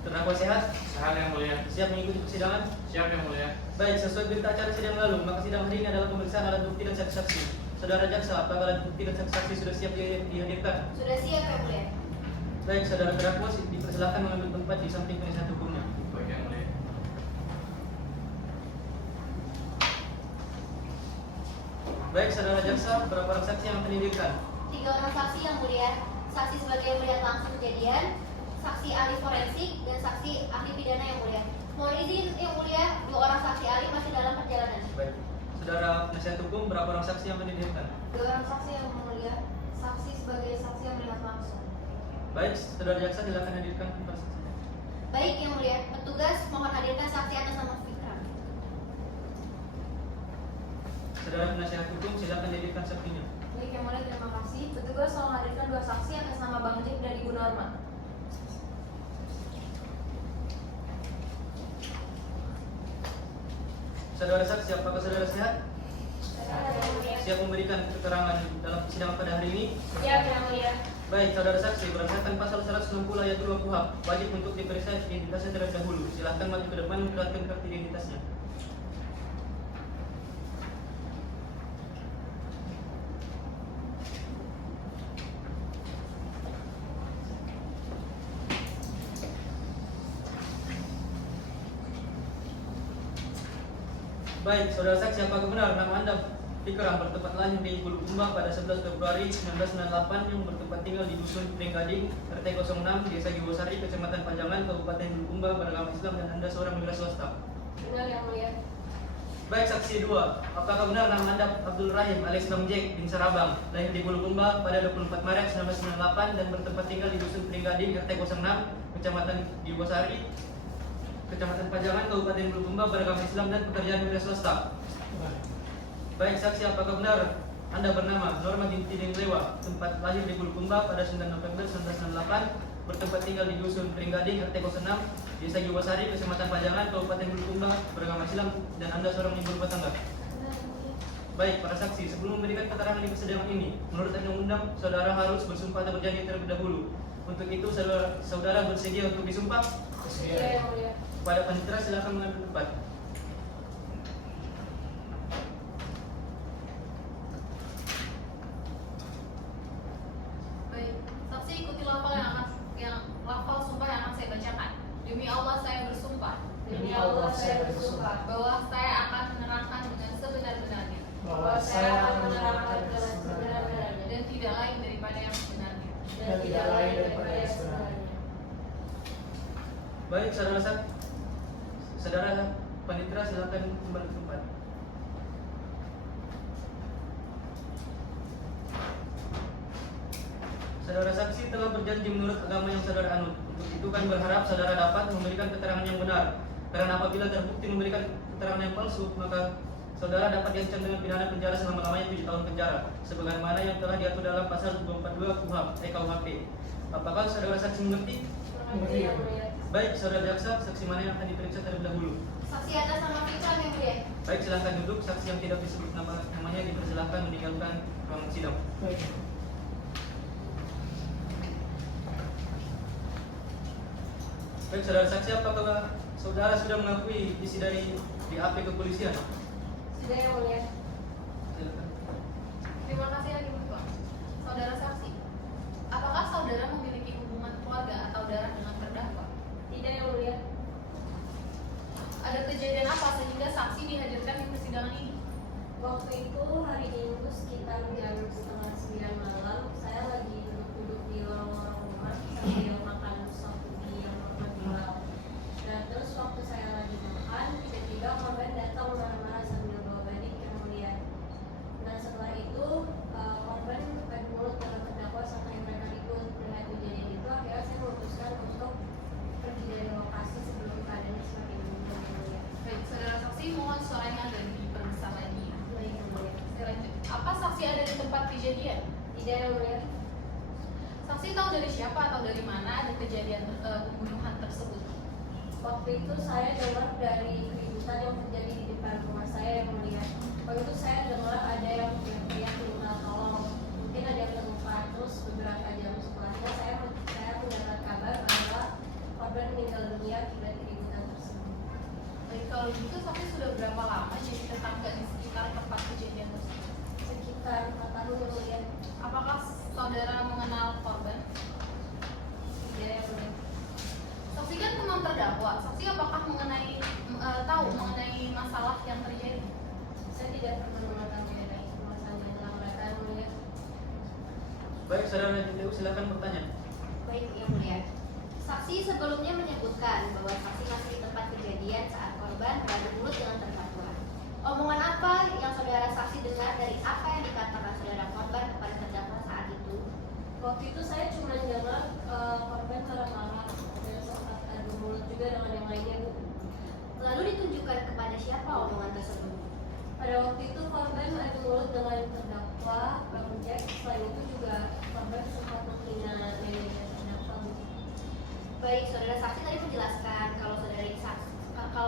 Terdakwa sehat? Sehat yang mulia. Siap mengikuti persidangan? Siap yang mulia. Baik, sesuai berita acara sidang lalu, maka sidang hari ini adalah pemeriksaan alat bukti dan saksi-saksi. Saudara jaksa, apakah alat bukti dan saksi-saksi sudah siap dihadirkan? Sudah siap yang mulia. Baik, saudara terdakwa dipersilakan mengambil tempat di samping penasihat hukumnya. Baik yang mulia. Baik, saudara jaksa, berapa orang saksi yang akan dihadirkan? 3 orang saksi yang mulia. Saksi sebagai melihat langsung kejadian, saksi ahli forensik, dan saksi ahli pidana yang mulia. Mohon izin yang mulia, 2 orang saksi ahli masih dalam perjalanan. Baik, saudara penasihat hukum, berapa orang saksi yang akan dihadirkan? 2 orang saksi yang mulia. Saksi sebagai saksi yang melihat langsung. Baik, saudara jaksa silakan hadirkan para saksinya. Baik yang mulia, petugas mohon hadirkan saksi atas nama Fikram. Saudara penasihat hukum silakan hadirkan saksinya. Baik yang mulia, terima kasih. Petugas tolong hadirkan 2 saksi atas nama Bang Jack dan Ibu Norma. Saudara saksi, apakah saudara sehat? Siap memberikan keterangan dalam persidangan pada hari ini? Siap yang mulia. Baik, saudara saksi, berdasarkan pasal 160 ayat 2 KUHP, wajib untuk diperiksa identitasnya terlebih dahulu. Silahkan maju ke depan memperlihatkan kartu identitasnya. Baik, saudara saksi, apakah benar nama Anda Fikram bertempat lahir di Bulukumba pada 11 Februari 1998 yang bertempat tinggal di Dusun Pringgading, RT 06, Desa Giwosari, Kecamatan Pajangan, Kabupaten Bulukumba, beragama Islam, dan Anda seorang wira swasta? Benar yang mulia. Baik, saksi 2. Apakah benar nama Anda Abdul Rahim alias Bang Jack bin Sarabang, lahir di Bulukumba pada 24 Maret 1998 dan bertempat tinggal di Dusun Pringgading, RT 06, Kecamatan Giwosari, Kecamatan Pajangan, Kabupaten Bulukumba, beragama Islam, dan pekerjaan wira swasta? Baik, saksi, apakah benar Anda bernama Norma binti Denglewa, tempat lahir di Bulukumba pada 9 November 1998, bertempat tinggal di Dusun Pringgading, RT 06, Desa Giwosari, Kecamatan Pajangan, Kabupaten Bulukumba, beragama Islam, dan Anda seorang ibu rumah tangga? Baik, para saksi, sebelum memberikan keterangan di persidangan ini, menurut undang-undang, saudara harus bersumpah atau berjanji terlebih dahulu. Untuk itu, saudara bersedia untuk disumpah? Iya yang mulia. Pada panitera silakan mengambil tempat. Baik, saksi ikuti lafal sumpah yang akan saya bacakan. Demi Allah saya bersumpah Demi Allah saya bersumpah bahwa saya akan menerangkan dengan sebenar-benarnya bahwa saya akan menerangkan dengan sebenar-benarnya dan tidak lain daripada yang sebenarnya. dan tidak lain daripada yang sebenarnya. Baik, saudara panitera silakan kembali ke tempat. Saudara saksi telah berjanji menurut agama yang saudara anut. Untuk itu kan berharap saudara dapat memberikan keterangan yang benar. Karena apabila terbukti memberikan keterangan yang palsu, maka saudara dapat diancam dengan pidana penjara selama-lamanya 7 tahun penjara, sebagaimana yang telah diatur dalam pasal 242 KUHP. Apakah saudara saksi mengerti? Mengerti yang mulia. Baik, saudara jaksa, saksi mana yang akan diperiksa terlebih dahulu? Saksi atas nama Fikram yang mulia. Baik, silakan duduk. Saksi yang tidak disebut namanya dipersilakan meninggalkan ruang sidang. Baik, saudara saksi, apakah saudara sudah mengakui isi dari BAP kepolisian? Sudah yang mulia. Silakan. Terima kasih lagi Bapak. Saudara saksi, apakah saudara memiliki hubungan keluarga atau darah dengan terdakwa? Tidak yang mulia. Ada kejadian apa sehingga saksi dihadirkan di persidangan ini? Waktu itu hari Minggu sekitar jam 8:30 malam, saya lagi duduk-duduk di lorong-lorong rumah sambil makan sop ubi yang normal jual. Nah terus waktu saya lagi makan, tiba-tiba korban datang marah-marah sambil bawa badik yang mulia. Nah setelah itu korban adu mulut dengan terdakwa sampai mereka ribut. Dengan kejadian itu akhirnya saya memutuskan untuk pergi dari lokasi sebelum keadaannya semakin meningkat yang mulia. Baik, saudara saksi mohon suaranya agak diperbesar lagi. Baik yang mulia. Saya lanjut. Apa saksi ada di tempat kejadian? Tidak yang mulia. Saksi tahu dari siapa atau dari mana ada kejadian pembunuhan tersebut? Waktu itu saya dengar dari keributan yang terjadi di depan rumah saya yang mulia. Waktu itu saya dengar ada yang teriak minta tolong, mungkin ada yang terluka. Terus beberapa jam setelahnya saya mendapat kabar bahwa korban meninggal dunia akibat keributan tersebut. Baik, kalau gitu saksi sudah berapa lama jadi tetangga di sekitar tempat kejadian tersebut? Sekitar 4 tahun yang mulia. Apakah saudara mengenal korban? Tidak yang mulia. Saksi kan teman terdakwa. Saksi apakah tahu mengenai masalah yang terjadi? Saya tidak pernah mengetahui mengenai masalah yang telah mereka yang mulia. Baik, saudara JTU silakan bertanya. Baik yang mulia. Saksi sebelumnya menyebutkan bahwa saksi masih di tempat kejadian saat korban beradu mulut dengan terdakwa. Omongan apa yang saudara saksi dengar dari apa yang dikatakan saudara korban kepada terdakwa saat itu? Waktu itu saya cuma dengar korban marah-marah dan sempat adu mulut juga dengan yang lainnya, Bu. Lalu ditunjukkan kepada siapa omongan tersebut? Pada waktu itu korban adu mulut dengan terdakwa Bang Jack. Selain itu juga korban sempat menghina nenek terdakwa, Bu. Baik, saudara saksi tadi menjelaskan kalau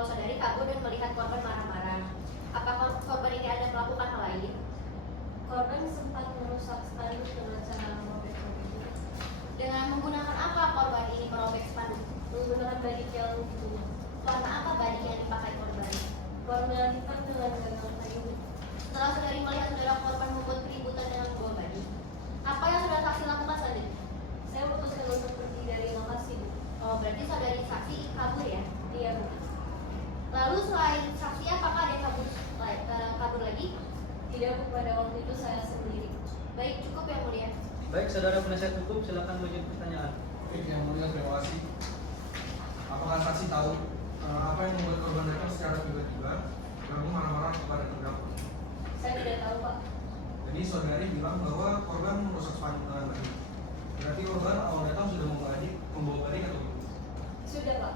saudari kabur dan melihat korban marah-marah. Apakah korban ini ada melakukan hal lain? Korban sempat merusak spanduk dengan cara merobek-robek. Dengan menggunakan apa korban ini merobek spanduk? Menggunakan badik yang ditutup. Warna apa badik yang dipakai korban? Warna hitam dengan gagang kayu. Setelah saudari melihat saudara korban membuat keributan dengan membawa badik, apa yang saudara saksi lakukan selanjutnya? Saya memutuskan untuk pergi dari lokasi, Bu. Oh, berarti saudari saksi kabur ya? Iya, Bu. Lalu selain saksi apakah ada yang kabur Baik, saudara penasihat hukum, silakan menjawab pertanyaan. Oke, yang mulia, terima kasih. Apakah saksi tahu apa yang membuat korban datang secara tiba-tiba lalu marah-marah kepada terdakwa? Saya tidak tahu, Pak. Jadi saudari bilang bahwa korban merusak spanduk tangan tadi. Berarti korban awal datang sudah membawa balik atau belum? Sudah, Pak.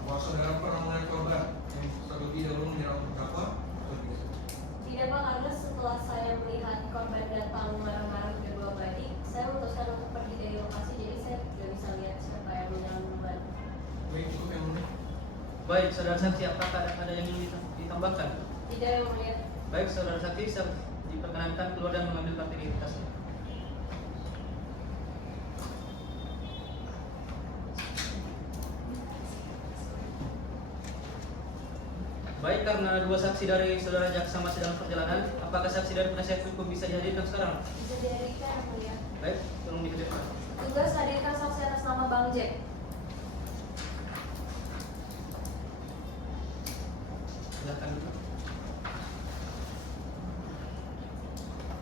Apakah saudara pernah melihat korban yang terlebih dahulu menyerang terdakwa atau tidak? Tidak, Pak, karena setelah saya melihat korban datang marah-marah sudah bawa balik, saya memutuskan untuk pergi dari lokasi, jadi saya tidak bisa lihat siapa yang menyerang duluan. Baik, cukup yang mulia. Baik, saudara saksi, apakah ada yang ingin ditambahkan? Tidak, yang mulia. Baik, saudara saksi, diperkenankan keluar dan mengambil kartu identitasnya. Baik, karena dua saksi dari saudara jaksa masih dalam perjalanan, apakah saksi dari penasihat hukum bisa dihadirkan sekarang? Bisa dihadirkan, yang mulia. Baik, tolong dihadirkan. Tugas hadirkan saksi atas nama Bang Jack. Silakan.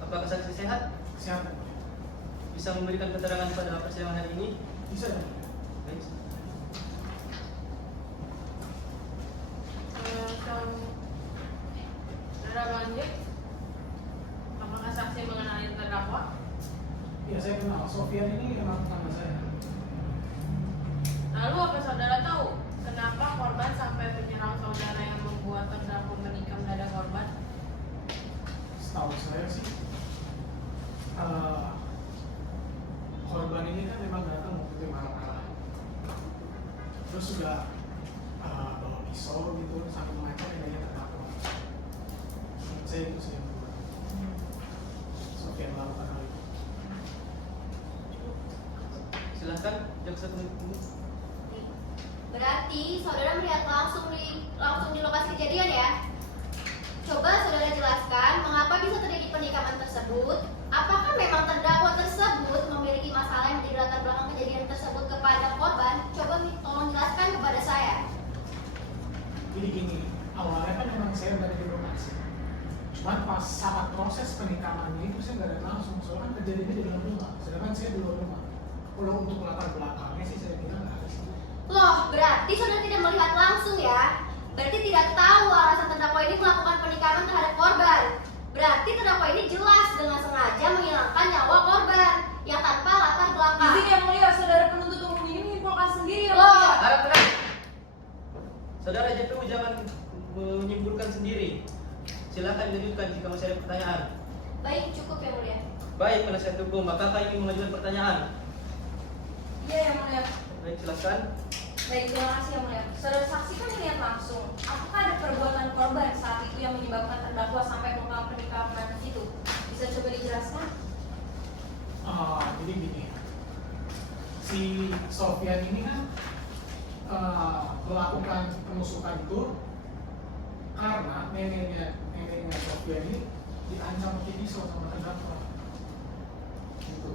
Apakah saksi sehat? Siapa? Bisa memberikan keterangan pada persidangan hari ini? Bisa ya? Baik. Saudara Banjir, apakah saksi mengenali terdakwa? Iya, saya kenal. Sofian ini emang teman saya. Lalu apa saudara tahu kenapa korban sampai menyerang saudara yang membuat terdakwa menikam dada korban? Setahu saya sih, korban ini kan memang datang waktu itu marah-marah. Terus juga bawa pisau gitu sampai mengancam dadanya terdakwa. Saya itu sih yang membuat Sofian melakukan hal itu. Silakan jaksa penuntut umum. Berarti saudara melihat langsung di lokasi kejadian ya? Coba saudara jelaskan mengapa bisa terjadi penikaman tersebut? Apakah memang terdakwa tersebut memiliki masalah yang menjadi latar belakang kejadian tersebut kepada korban? Coba tolong jelaskan kepada saya. Jadi gini, awalnya kan memang saya berada di lokasi. Cuman pas saat proses penikamannya itu saya nggak ada langsung, soalnya kan kejadiannya di dalam rumah. Sedangkan saya di luar rumah. Kalau untuk latar belakangnya sih saya bilang nggak ada sih. Loh, berarti saudara tidak melihat langsung ya? Berarti tidak tahu alasan terdakwa ini melakukan penikaman terhadap korban. Berarti terdakwa ini jelas dengan sengaja menghilangkan nyawa korban yang tanpa latar belakang. Izin yang mulia, saudara penuntut umum ini menyimpulkan sendiri yang Loh. mulia. Harap tenang. Saudara JPU jangan menyimpulkan sendiri. Silakan dilanjutkan jika masih ada pertanyaan. Baik, cukup yang mulia. Baik, penasihat hukum, apakah ingin mengajukan pertanyaan? Iya yang mulia. Baik, silakan. Baik, terima kasih yang mulia. Saudara saksi kan melihat langsung. Apakah ada perbuatan korban saat itu yang menyebabkan terdakwa sampai melakukan penikaman itu? Bisa coba dijelaskan? Jadi gini, si Sofian ini kan melakukan penusukan itu karena neneknya Sofian ini diancam pakai pisau sama terdakwa. Gitu.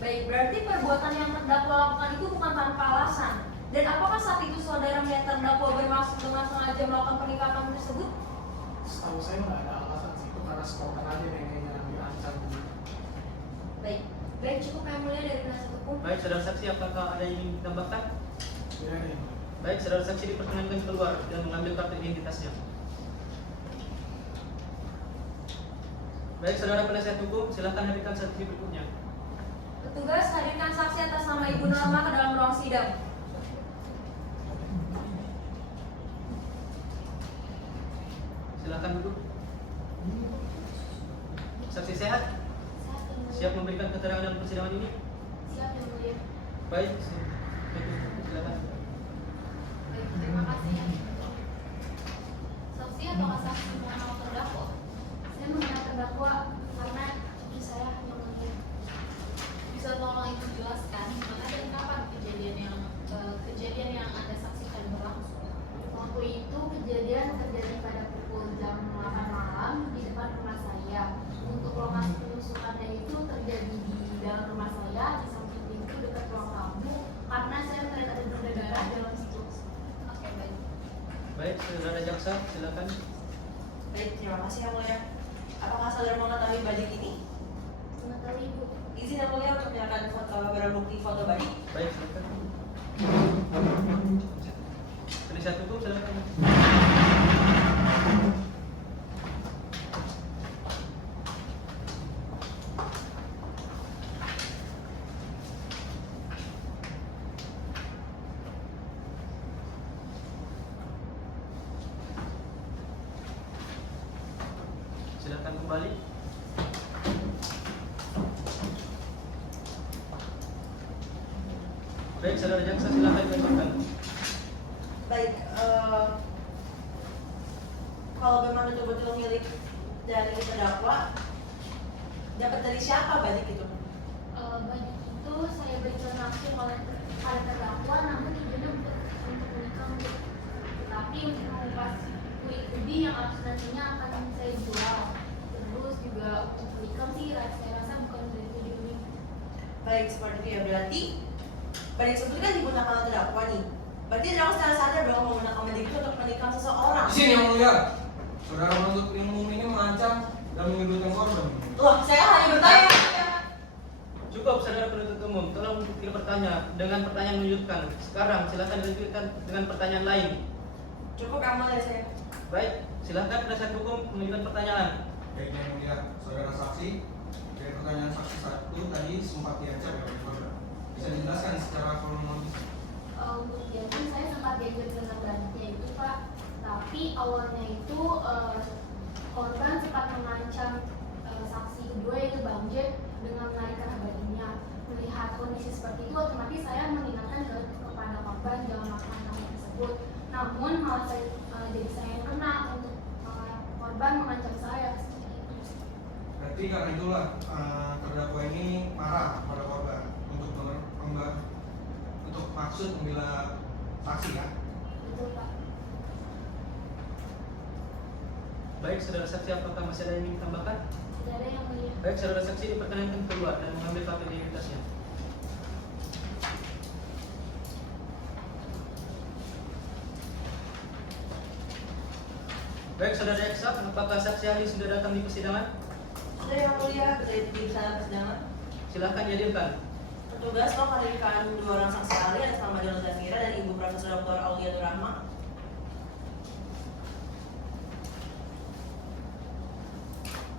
Baik, berarti perbuatan yang terdakwa lakukan itu bukan tanpa alasan. Dan apakah saat itu saudara melihat terdakwa bermaksud dengan sengaja melakukan penikaman tersebut? Setahu saya nggak ada alasan sih, itu karena spontan aja neneknya yang diancam. Baik, baik cukup yang mulia dari penasihat hukum. Baik, saudara saksi, apakah ada yang ingin ditambahkan? Tidak ada yang Baik, saudara saksi diperkenankan keluar dan mengambil kartu identitasnya. Baik, saudara penasihat hukum, silakan hadirkan saksi berikutnya. Petugas hadirkan saksi atas nama Ibu Norma ke dalam ruang sidang. Silakan duduk. Saksi sehat? Siap memberikan keterangan dalam persidangan ini? Siap yang mulia. Baik, silakan. Baik, terima kasih ya. Saksi apakah saksi mengenal terdakwa? Saya mengenal terdakwa karena ibu saya yang mulia. Bisa tolong ibu jelaskan mana dan kapan kejadian yang Anda saksikan berlangsung? Waktu itu kejadian terjadi pada pukul jam 8 malam di depan rumah saya. Untuk lokasi penusukannya itu terjadi di dalam rumah saya, di samping pintu dekat ruang tamu, karena saya melihat ada berdarah dalam situ. Oke, baik. Baik, saudara jaksa, silakan. Baik, terima kasih yang mulia. Apakah saudara mengetahui balik ini? Mengetahui Ibu. Izin yang mulia untuk menyerahkan barang bukti foto balik. Baik, silakan. Penasihat hukum silakan. Silakan kembali. Baik, saudara jaksa silakan lanjutkan. Baik, kalau memang betul-betul milik dari terdakwa, dapat dari siapa balik itu? Baju itu saya berikan langsung oleh terdakwa, namun tujuannya untuk menikah. Tetapi untuk mengupas pundi yang harus nantinya akan saya jual. Terus juga untuk menikah sih saya rasa bukan dari tujuan ini. Baik, seperti itu ya. Berarti balik tersebut kan digunakan oleh terdakwa nih. Berarti terdakwa secara sadar bahwa menggunakan balik itu untuk menikah seseorang. Izin yang mulia, saudara penuntut umum ini mengancam dan menyebutkan korban. Loh, saya hanya bertanya. Cukup, saudara penuntut umum. Tolong tidak bertanya dengan pertanyaan melanjutkan. Sekarang silakan dilanjutkan dengan pertanyaan lain. Cukup yang mulia saya. Baik, silakan penasihat hukum mengajukan pertanyaan. Baik yang mulia, saudara saksi, dari pertanyaan saksi 1 tadi sempat diancam oleh korban. Bisa dijelaskan secara kronologis? Untuk jalan saya sempat diajak dengan baliknya itu Pak, tapi awalnya itu korban sempat mengancam saksi kedua yaitu Bang Jack dengan menaikkan abadinya. Melihat kondisi seperti itu, otomatis saya mengingatkan kepada korban jangan melakukan hal tersebut. Namun malah jadi saya yang kena untuk korban mengancam saya seperti itu. Berarti karena itulah terdakwa ini marah pada korban untuk maksud membela saksi ya? Betul Pak. Baik, saudara saksi, apakah masih ada yang ingin ditambahkan? Tidak ada yang mulia. Baik, saudara saksi diperkenankan keluar dan mengambil kartu identitasnya. Baik, saudara jaksa, apakah saksi ahli sudah datang di persidangan? Sudah yang mulia, berada di sana persidangan. Silakan dihadirkan. Petugas menghadirkan 2 orang saksi ahli atas nama Dela Zafira dan Ibu Profesor Dr. Aulia Nur Rahma.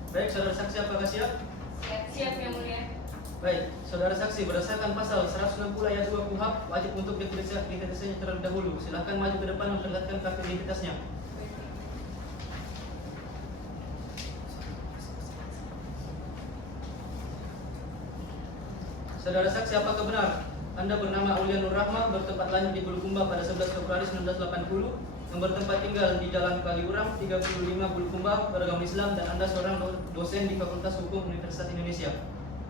Baik, saudara saksi, apakah siap? Siap yang mulia. Baik, saudara saksi, berdasarkan pasal 160 ayat 2 KUHP, wajib untuk identitasnya terlebih dahulu. Silakan maju ke depan memperlihatkan kartu identitasnya. Saudara saksi, apakah benar Anda bernama Aulia Nur Rahma, bertempat lahir di Bulukumba pada 11 Februari 1980, yang bertempat tinggal di Jalan Kaliurang 35 Bulukumba, beragama Islam, dan Anda seorang dosen di Fakultas Hukum Universitas Indonesia?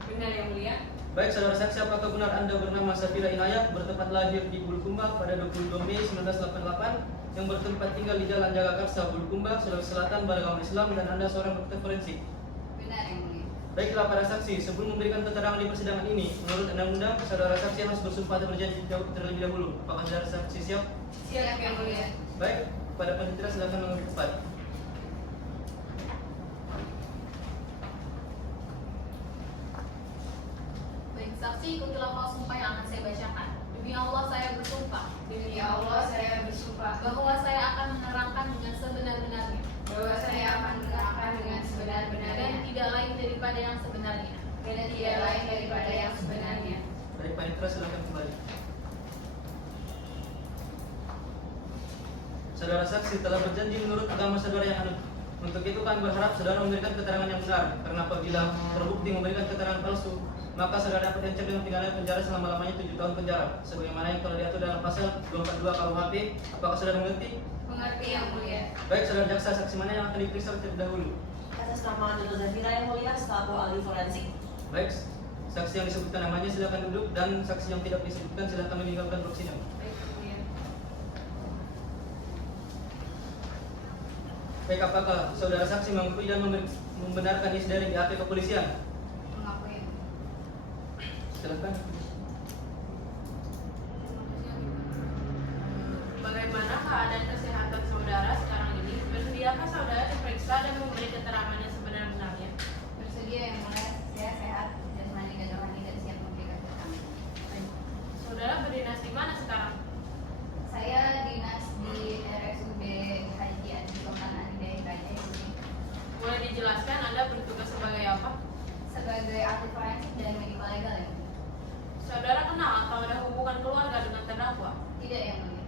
Benar yang mulia. Baik, saudara saksi, apakah benar Anda bernama Safira Inayat, bertempat lahir di Bulukumba pada 22 Mei 1988, yang bertempat tinggal di Jalan Jagakarsa, Bulukumba, Sulawesi Selatan, beragama Islam, dan Anda seorang dokter forensik? Benar yang mulia. Baiklah para saksi, sebelum memberikan keterangan di persidangan ini, menurut undang-undang, saudara saksi harus bersumpah dan berjanji terlebih dahulu. Apakah saudara saksi siap? Siap yang mulia. Baik, pada penelitian silakan mengambil tempat. Baik, saksi ikutilah hal sumpah yang akan saya bacakan. Demi Allah saya bersumpah. Demi Allah saya bersumpah Bahwa saya akan menerangkan dengan sebenar-benarnya. bahwa saya akan menerangkan dengan Dan sebenar-benarnya tidak lain daripada yang sebenarnya. dan tidak lain daripada yang sebenarnya. Baik, panitera silakan kembali. Saudara saksi telah berjanji menurut agama saudara yang anut. Untuk itu kami berharap saudara memberikan keterangan yang benar, karena apabila terbukti memberikan keterangan palsu, maka saudara dapat diancam dengan pidana penjara selama-lamanya 7 tahun penjara, sebagaimana yang telah diatur dalam pasal 242 KUHP. Apakah saudara mengerti? Mengerti yang mulia. Baik, saudara jaksa, saksi mana yang akan diperiksa terlebih dahulu? Atas nama Dela Zafira yang mulia, selaku ahli forensik. Baik, saksi yang disebutkan namanya silakan duduk, dan saksi yang tidak disebutkan silakan meninggalkan ruang sidang. Baik yang mulia. Baik, apakah saudara saksi mengakui dan membenarkan isi dari BAP kepolisian? Mengakui. Silakan. Bagaimana keadaan kesehatan saudara sekarang ini? Bersediakah saudara diperiksa dan memberi keterangan yang sebenar-benarnya sebagai ahli forensik dan medical legal ya? Saudara kenal atau ada hubungan keluarga dengan terdakwa? Tidak yang mulia.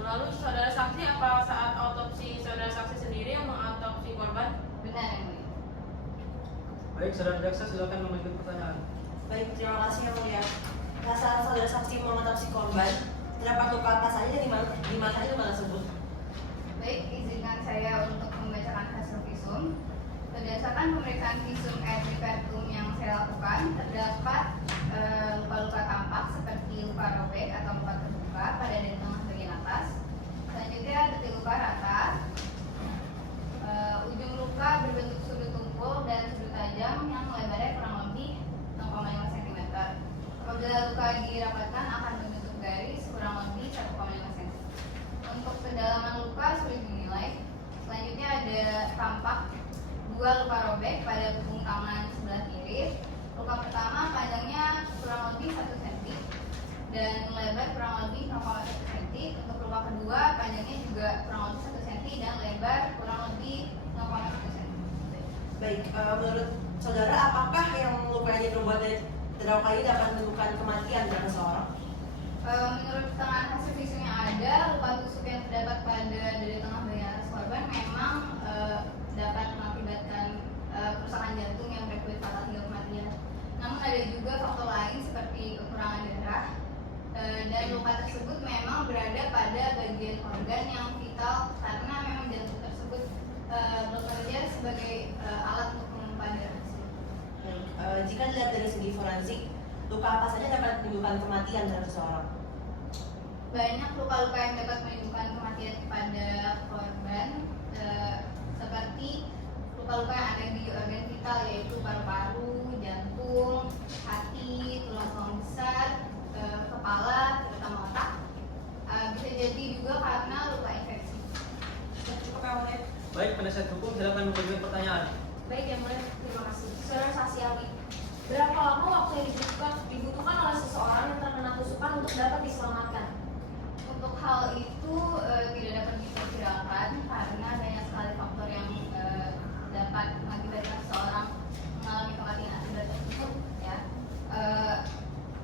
Lalu saudara saksi apa saat autopsi saudara saksi sendiri yang mengautopsi korban? Benar yang mulia. Baik, saudara jaksa silakan melanjutkan pertanyaan. Baik, terima kasih yang mulia. Saat saudara saksi mengatasi korban, terdapat luka apa saja dan di mana luka tersebut? Baik, izinkan saya untuk membacakan hasil visum. Berdasarkan pemeriksaan visum et repertum yang saya lakukan, terdapat luka-luka tampak seperti luka robek atau luka terbuka pada dada tengah bagian atas. Selanjutnya detik luka rata. Ujung luka berbentuk sudut tumpul dan sudut tajam yang lebarnya kurang lebih 0,5 cm. Apabila luka dirapatkan akan membentuk garis kurang lebih 1,5 cm. Untuk kedalaman luka sulit dinilai. Selanjutnya ada tampak 2 luka robek pada punggung tangan sebelah kiri. Luka pertama panjangnya kurang lebih 1 cm dan lebar kurang lebih 0,1 cm. Untuk luka kedua panjangnya juga kurang lebih 1 cm dan lebar kurang lebih 0,1 cm. Baik, menurut saudara apakah yang luka yang diperbuat dari terdakwa ini dapat menyebabkan kematian dari seseorang? Menurut keterangan hasil visum yang ada, luka tusuk yang terdapat pada dada tengah bagian atas korban memang dapat mengakibatkan kerusakan jantung yang berakibat fatal hingga kematian. Namun ada juga faktor lain seperti kekurangan darah dan luka tersebut memang berada pada bagian organ yang vital karena memang jantung tersebut bekerja sebagai alat untuk memompa darah. Jika dilihat dari segi forensik, luka apa saja dapat menimbulkan kematian dari seseorang? Banyak luka-luka yang dapat menimbulkan kematian pada korban seperti luka-luka yang ada di organ vital yaitu paru-paru, jantung, hati, tulang besar, kepala, terutama otak. Bisa jadi juga karena luka infeksi. Cukup yang mulia. Baik, penasihat hukum silakan memberikan pertanyaan. Baik yang mulia, terima kasih. Saudara saksi ahli, berapa lama waktu yang dibutuhkan oleh seseorang yang terkena tusukan untuk dapat diselamatkan? Untuk hal itu tidak dapat diperkirakan karena banyak sekali faktor yang dapat mengakibatkan seseorang mengalami kematian akibat tersebut ya.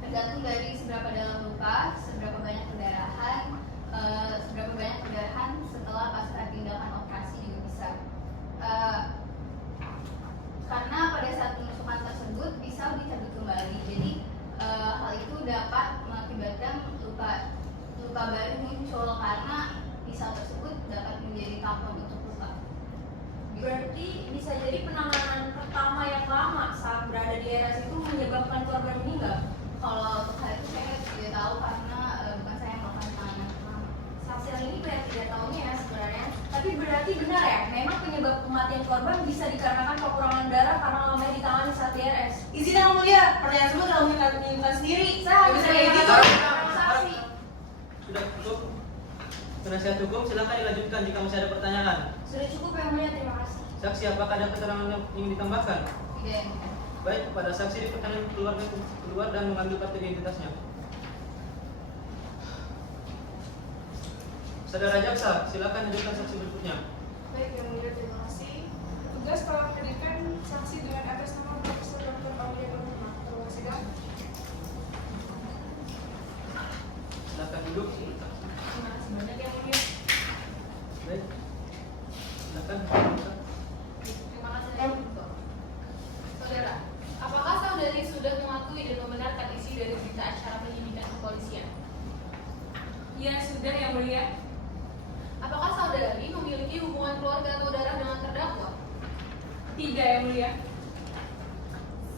Tergantung dari seberapa dalam luka, seberapa banyak pendarahan setelah pasca tindakan operasi juga bisa. Karena pada saat penusukan tersebut pisau dicabut kembali, jadi hal itu dapat mengakibatkan luka baru muncul karena pisau tersebut dapat menjadi tampon untuk luka. Berarti bisa jadi penanganan pertama yang lama saat berada di RS itu menyebabkan korban meninggal. Kalau untuk hal itu saya tidak tahu karena bukan saya yang melakukan penanganan pertama. Saksi ahli ini banyak tidak tahunya ya sebenarnya. Tapi berarti benar ya, memang penyebab kematian korban bisa dikarenakan kekurangan darah karena lamanya ditangani saat di RS. Izin yang mulia, pertanyaan tersebut telah menyebutkan sendiri. Saya Bisa bisa kayak gitu. saksi. Sudah cukup. Penasihat hukum silakan dilanjutkan jika masih ada pertanyaan. Sudah cukup yang mulia, terima kasih. Saksi, apakah ada keterangan yang ingin ditambahkan? Tidak yang mulia. Baik, kepada saksi diperkenankan keluar dan mengambil kartu identitasnya. Saudara jaksa, silakan hadirkan saksi berikutnya. Baik, yang mulia, terima kasih. Tugas telah menghadirkan saksi dengan atas nama Profesor Dr. Aulia Nurma. Ruang sidang. Silakan duduk. Terima kasih banyak yang mulia. Baik. Silakan. Terima kasih Dr. Saudara, apakah saudari sudah mengakui dan membenarkan isi dari berita acara penyidikan kepolisian? Ya sudah yang mulia. Apakah saudari memiliki hubungan keluarga atau darah dengan terdakwa? Tidak yang mulia.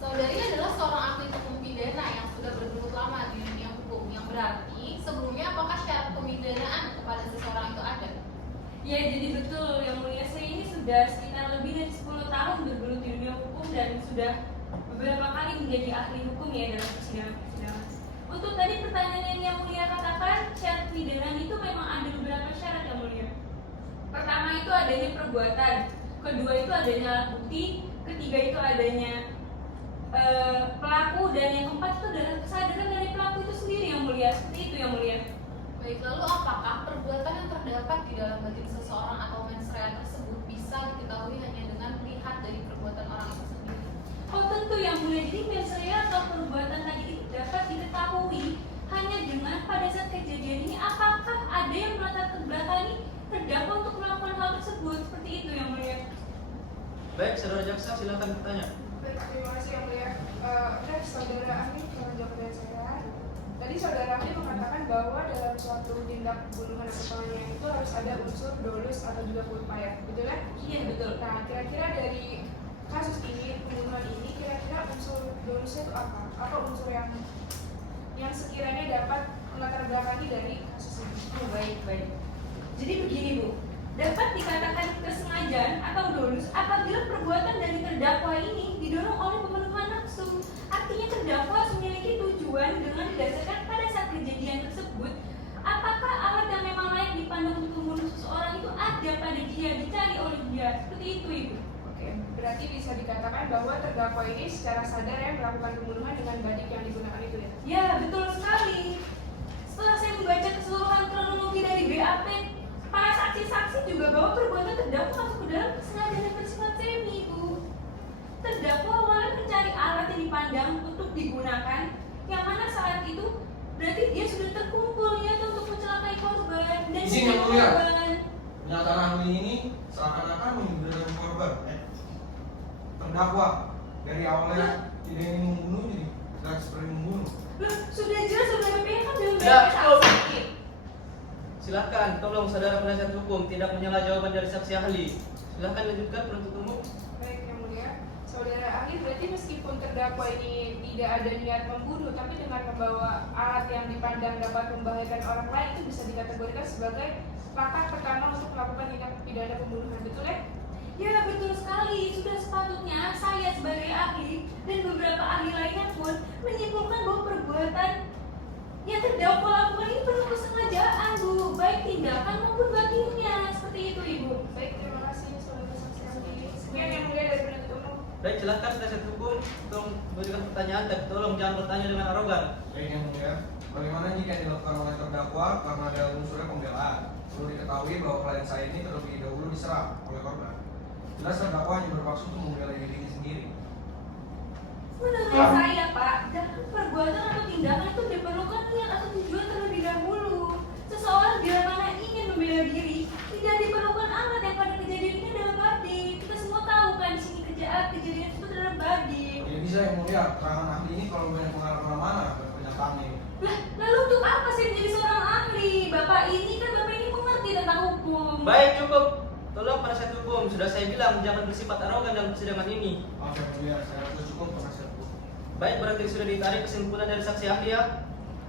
Saudari adalah seorang ahli hukum pidana yang sudah bergelut lama di dunia hukum, yang berarti sebelumnya apakah syarat pemidanaan kepada seseorang itu ada? Ya jadi betul yang mulia, saya ini sudah sekitar lebih dari 10 tahun bergelut di dunia hukum dan sudah beberapa kali menjadi ahli hukum ya dalam persidangan-persidangan. Untuk tadi pertanyaan yang mulia katakan, syarat pidana itu memang ada beberapa syarat yang mulia. Pertama itu adanya perbuatan, kedua itu adanya alat bukti, ketiga itu adanya pelaku, dan yang keempat itu adalah kesadaran dari pelaku itu sendiri yang mulia. Seperti itu yang mulia. Baik, lalu apakah perbuatan yang terdapat di dalam batin seseorang atau mens rea tersebut bisa diketahui hanya dengan melihat dari perbuatan orang itu sendiri? Oh terdakwa untuk melakukan hal tersebut. Seperti itu yang mulia. Baik, saudara jaksa silakan bertanya. Baik, terima kasih yang mulia. Next, saudara ahli menjawab pertanyaan saya. Tadi saudara ahli mengatakan bahwa dalam suatu tindak pembunuhan atau penganiayaan itu harus ada unsur dolus atau juga upaya, betul kan? Iya, betul. Nah, kira-kira dari kasus ini, pembunuhan ini, kira-kira unsur dolusnya itu apa? Apa unsur yang sekiranya dapat melatar belakangi dari kasus ini? Oh, baik. Jadi begini, Bu. Dapat dikatakan kesengajaan atau dolus apabila perbuatan dari terdakwa ini didorong oleh pemenuhan nafsu. Artinya terdakwa memiliki tujuan dengan didasarkan pada saat kejadian tersebut apakah alat yang memang layak dipandang untuk membunuh seseorang itu ada pada dia, dicari oleh dia. Seperti itu, Ibu. Oke, berarti bisa dikatakan bahwa terdakwa ini secara sadar ya melakukan pembunuhan dengan badik yang digunakan itu ya? Ya, betul sekali. Setelah saya membaca keseluruhan kronologi dari BAP, para saksi-saksi juga bahwa perbuatan terdakwa masuk ke dalam kesengajaan yang bersifat semi, Bu. Terdakwa awalnya mencari alat yang dipandang untuk digunakan, yang mana saat itu berarti dia sudah terkumpul niat untuk mencelakai korban dan Izin yang mulia. korban. Pernyataan ahli ini seakan-akan menyebutkan korban. Terdakwa dari awalnya tidak ingin membunuh jadi tidak seperti membunuh. Loh, sudah jelas sudah BPK kan belum Ya, banyak saksi. Silakan, tolong saudara penasihat hukum tidak menyela jawaban dari saksi ahli. Silakan lanjutkan penuntut umum. Baik, yang mulia. Saudara ahli, berarti meskipun terdakwa ini tidak ada niat membunuh, tapi dengan membawa alat yang dipandang dapat membahayakan orang lain itu bisa dikategorikan sebagai langkah pertama untuk melakukan tindak pidana pembunuhan, betul ya? Ya, betul sekali. Sudah sepatutnya saya sebagai ahli dan beberapa ahli lainnya pun menyimpulkan bahwa perbuatan yang terdakwa lakukan ini penuh kesengajaan, Bu, baik tindakan maupun batinnya. Seperti itu, Ibu. Baik, terima kasih saudara saksi ahli. Sekian yang mulia dari penuntut umum. Baik, silakan penasihat hukum tolong berikan pertanyaan, tapi tolong jangan bertanya dengan arogan. Baik yang mulia, bagaimana jika yang dilakukan oleh terdakwa karena ada unsurnya pembelaan? Perlu diketahui bahwa klien saya ini terlebih dahulu diserang oleh korban. Jelas terdakwa hanya bermaksud untuk membela dirinya sendiri. Menurut saya, Pak, dalam perbuatan atau tindakan itu diperlukan niat atau tujuan terlebih dahulu. Seseorang bila mana ingin membela diri, tidak diperlukan alat yang pada kejadian ini adalah badik. Kita semua tahu kan di sini kejadian itu adalah badik. Ya bisa yang mulia, keterangan ahli ini kalau banyak mengarah kemana-mana pernyataannya. Lalu untuk apa saya menjadi seorang ahli? Bapak ini mengerti tentang hukum. Baik, cukup. Tolong penasihat hukum, sudah saya bilang jangan bersifat arogan dalam persidangan ini. Maaf yang mulia, saya sudah cukup penasihat hukum. Baik, berarti sudah ditarik kesimpulan dari saksi ahli ya.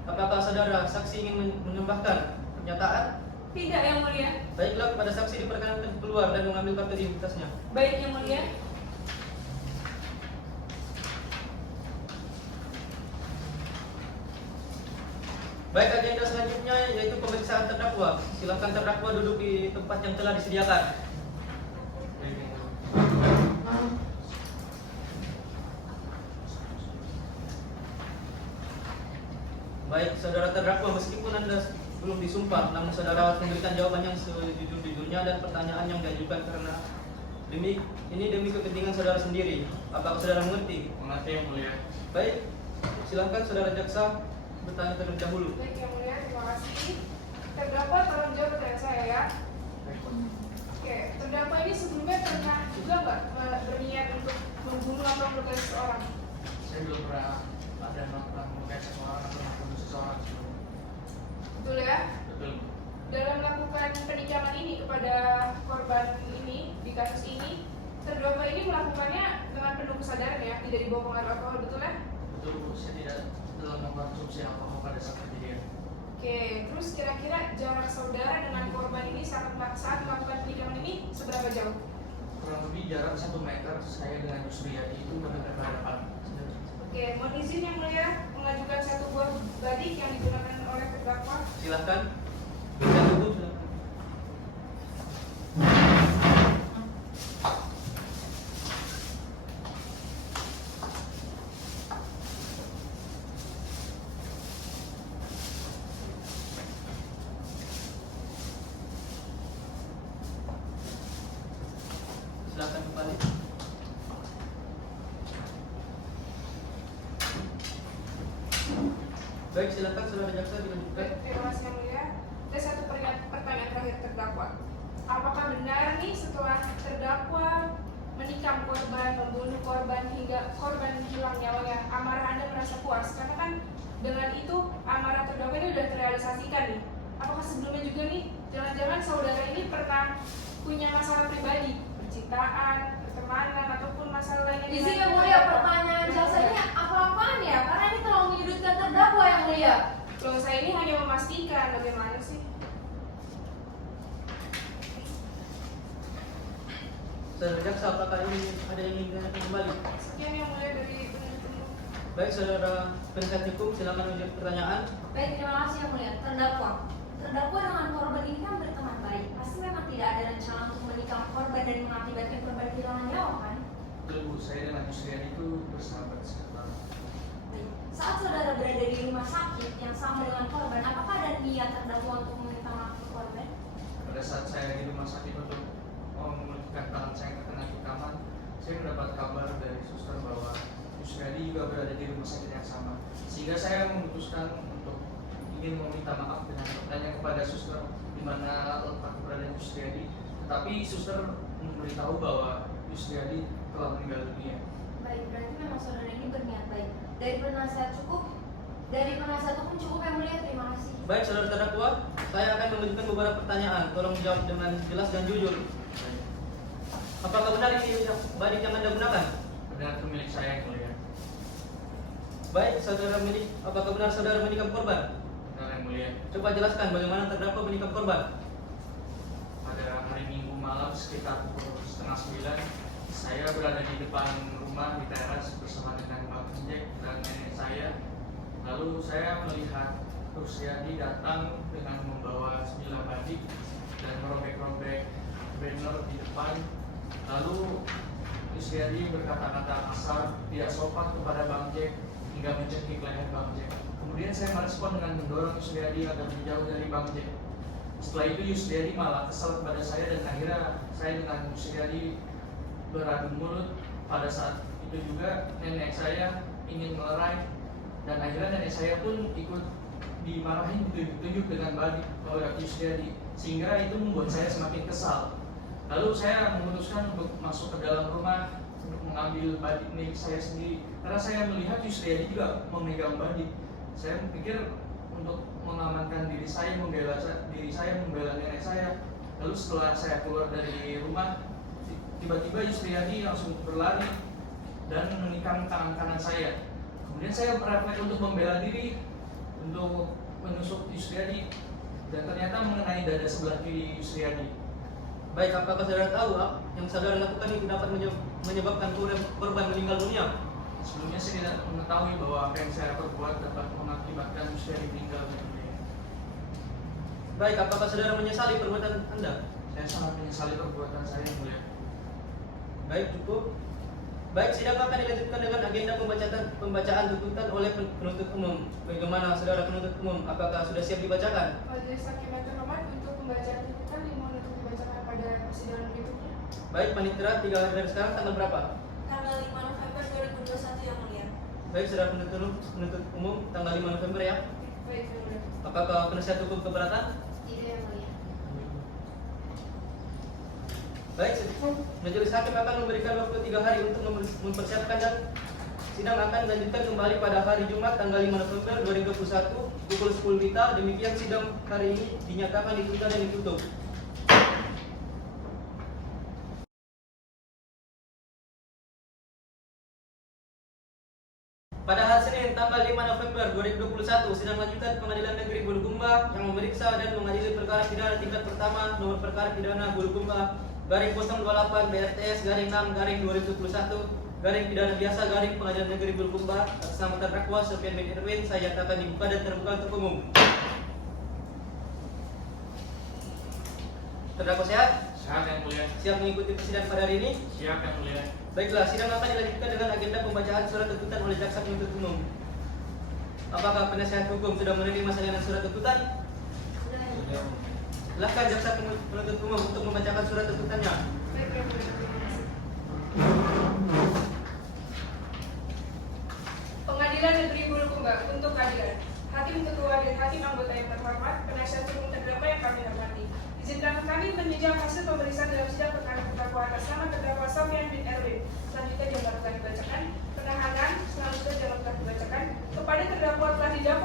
Apakah saudara saksi ingin menambahkan pernyataan? Tidak, Yang Mulia. Baiklah, kepada saksi diperkenankan keluar dan mengambil kartu identitasnya. Baik, Yang Mulia. Baik, agenda selanjutnya yaitu pemeriksaan terdakwa. Silakan terdakwa duduk di tempat yang telah disediakan. Baik, saudara terdakwa, meskipun Anda belum disumpah, namun saudara harus memberikan jawaban yang sejujur-jujurnya dan pertanyaan yang diajukan karena ini demi kepentingan saudara sendiri. Apakah saudara mengerti? Mengerti yang mulia. Baik, silakan saudara jaksa bertanya terlebih dahulu. Baik, yang mulia, terima kasih. Terdakwa tolong jawab pertanyaan saya ya. Oke, terdakwa ini sebelumnya pernah juga nggak berniat untuk membunuh atau melukai seseorang? Saya belum pernah ada melakukan melukai seseorang atau membunuh seseorang. Betul ya? Betul. Dalam melakukan penikaman ini kepada korban ini di kasus ini, terdakwa ini melakukannya dengan penuh kesadaran ya, tidak dibawa pengaruh alkohol, betul ya? Betul, Bu. Saya tidak telah mengkonsumsi alkohol pada saat kejadian. Oke, terus kira-kira jarak saudara dengan korban ini saat melakukan penikaman ini seberapa jauh? Kurang lebih jarak 1 meter saya dengan Yusriyadi itu berhadapan. Oke, mohon izin yang mulia mengajukan satu buah badik yang digunakan oleh terdakwa. Silakan. Penasihat hukum, silakan. Silakan kembali. Baik, silakan saudara jaksa dilanjutkan. Baik, terima kasih yang mulia. Ada satu pertanyaan terakhir terdakwa. dengan itu amarah terdakwa ini udah terrealisasikan nih. Apakah sebelumnya juga nih, jangan-jangan saudara ini pernah punya masalah pribadi, percintaan, pertemanan, ataupun masalah lainnya? Izin yang mulia, pertanyaan jasanya apa-apaan ya? Karena ini terlalu menyudutkan terdakwa yang mulia. Loh, saya ini hanya memastikan bagaimana sih. Saudara jaksa, apakah ini ada yang ingin ditanyakan kembali? Sekian yang mulia dari penuntut umum. Baik, saudara penasihat hukum, silakan menjawab pertanyaan. Baik, terima kasih yang mulia. Terdakwa dengan korban ini kan berteman baik. Pasti memang tidak ada rencana untuk menikam korban dan mengakibatkan korban kehilangan nyawa kan? Betul Bu, saya dengan Yusriani itu bersahabat sekarang. Baik. Saat saudara berada di rumah sakit yang sama dengan korban, apakah ada niat terdakwa untuk meminta maaf ke korban? Pada saat saya di rumah sakit untuk memulihkan tangan saya yang terkena tikaman, saya mendapat kabar dari suster bahwa Yusriani juga berada di rumah sakit yang sama. Sehingga saya memutuskan untuk ingin meminta maaf dengan bertanya kepada suster di mana letak keberadaan Yusriani. Tetapi suster memberitahu bahwa Yusriani telah meninggal dunia. Baik, berarti memang saudara ini berniat baik. Dari penasihat hukum yang mulia, terima kasih. Baik, saudara terdakwa, saya akan mengajukan beberapa pertanyaan. Tolong jawab dengan jelas dan jujur. Apakah benar ini badik yang Anda gunakan? Benar, itu milik saya yang mulia. Baik, apakah benar saudara menikam korban? Benar yang mulia. Coba jelaskan bagaimana terdakwa menikam korban. Pada hari Minggu malam sekitar pukul 8:30, saya berada di depan rumah di teras bersama dengan Bang Jack dan nenek saya. Lalu saya melihat Yusriani datang dengan membawa 9 badik dan merobek-robek banner di depan. Lalu Yusriani berkata-kata kasar, tidak sopan kepada Bang Jack hingga mencekik leher Bang Jack. Kemudian saya merespon dengan mendorong Yusriani agar menjauh dari Bang Jack. Setelah itu Yusriani malah kesal kepada saya dan akhirnya saya dengan Yusriani beradu mulut. Pada saat itu juga nenek saya ingin melerai dan akhirnya nenek saya pun ikut dimarahin ditunjuk dengan badik oleh Yusriani, sehingga itu membuat saya semakin kesal. Lalu saya memutuskan untuk masuk ke dalam rumah untuk mengambil badik milik saya sendiri karena saya melihat Yusriani juga memegang badik. Saya pikir untuk mengamankan diri saya, membela nenek saya. Lalu setelah saya keluar dari rumah, tiba-tiba Yusriani langsung berlari dan menikam tangan kanan saya. Kemudian saya refleks untuk membela diri, untuk menusuk Yusriani, dan ternyata mengenai dada sebelah kiri Yusriani. Baik, apakah saudara tahu yang saudara lakukan itu dapat menyebabkan korban meninggal dunia? Sebelumnya saya tidak mengetahui bahwa apa yang saya perbuat dapat mengakibatkan Yusriani meninggal. Baik, apakah saudara menyesali perbuatan Anda? Saya sangat menyesali perbuatan saya yang mulia. Baik, cukup. Baik, sidang akan dilanjutkan dengan agenda pembacaan tuntutan oleh penuntut umum. Bagaimana saudara penuntut umum? Apakah sudah siap dibacakan? Majelis Hakim yang terhormat, untuk pembacaan tuntutan dimohon untuk dibacakan pada persidangan berikutnya. Baik, panitera 3 hari dari sekarang tanggal berapa? Tanggal 5 November 2021 yang mulia. Baik, saudara penuntut umum tanggal 5 November ya. Baik, yang mulia. Apakah penasihat hukum keberatan? Tidak yang mulia. Baik, majelis hakim akan memberikan waktu 3 hari untuk mempersiapkan dan sidang akan dilanjutkan kembali pada hari Jumat tanggal 5 November 2021 pukul 10 WITA. Demikian sidang hari ini dinyatakan ditunda dan ditutup. Pada hari Senin tanggal 5 November 2021, sidang lanjutan Pengadilan Negeri Bulukumba yang memeriksa dan mengadili perkara pidana tingkat pertama nomor perkara pidana Bulukumba garing 028 BRTS garing 6 garing 2021 garing pidana biasa garing Pengadilan Negeri Bulukumba atas nama terdakwa Sofian bin Irwin saya nyatakan dibuka dan terbuka untuk umum. Terdakwa sehat? Sehat yang mulia. Siap mengikuti persidangan pada hari ini? Siap yang mulia. Baiklah, sidang akan dilanjutkan dengan agenda pembacaan surat tuntutan oleh jaksa penuntut umum. Apakah penasihat hukum sudah menerima salinan surat tuntutan? Sudah yang mulia. Silakan jaksa penuntut umum untuk membacakan surat tuntutannya. Baik, yang mulia. Terima kasih. Pengadilan Negeri Bulukumba untuk keadilan. Hakim Ketua dan Hakim Anggota yang terhormat, penasihat hukum terdakwa yang kami hormati. Izinkan kami meninjau hasil pemeriksaan dalam sidang perkara terdakwa atas nama terdakwa Sofian bin Erwin. Selanjutnya jangan lupa dibacakan. Penahanan selanjutnya jangan lupa dibacakan. Kepada terdakwa telah didakwa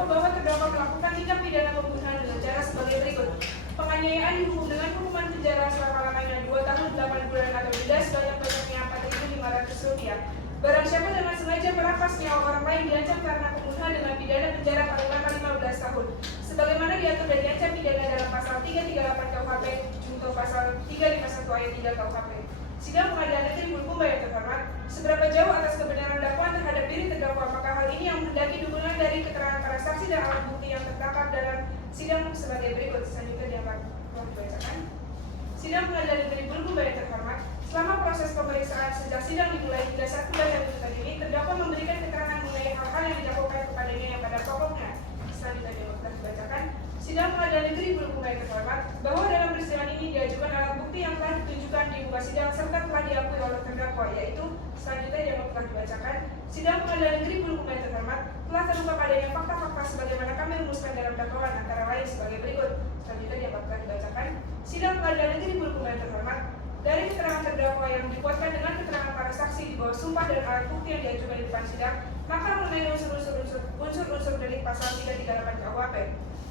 merampas nyawa orang lain diancam karena pembunuhan dengan pidana penjara paling lama 15 tahun. Sebagaimana diatur dan diancam pidana dalam pasal 338 KUHP junto pasal 351 ayat 3 KUHP. Sidang Pengadilan Negeri Bulukumba yang terhormat, seberapa jauh atas kebenaran dakwaan terhadap diri terdakwa, apakah hal ini yang menghendaki dukungan dari keterangan para saksi dan alat bukti yang tertangkap dalam sidang sebagai berikut. Selanjutnya diangkat dibacakan. Sidang Pengadilan Negeri Bulukumba yang terhormat, selama proses pemeriksaan sejak sidang dimulai hingga saat pembacaan tuntutan ini, terdakwa memberikan keterangan mengenai hal-hal yang dilakukan kepadanya yang pada pokoknya. Selanjutnya dibacakan. Sidang Pengadilan Negeri Bulukumba yang terhormat, bahwa dalam persidangan ini diajukan alat bukti yang telah ditunjukkan di muka sidang serta telah diakui oleh terdakwa, yaitu selanjutnya yang telah dibacakan. Sidang Pengadilan Negeri Bulukumba yang terhormat, telah terungkap adanya fakta-fakta sebagaimana kami rumuskan dalam dakwaan antara lain sebagai berikut. Selanjutnya yang telah dibacakan. Sidang Pengadilan Negeri Bulukumba yang terhormat, dari keterangan terdakwa yang dikuatkan dengan keterangan para saksi di bawah sumpah dan alat bukti yang diajukan di depan sidang, maka mengenai unsur-unsur delik pasal 338 KUHP.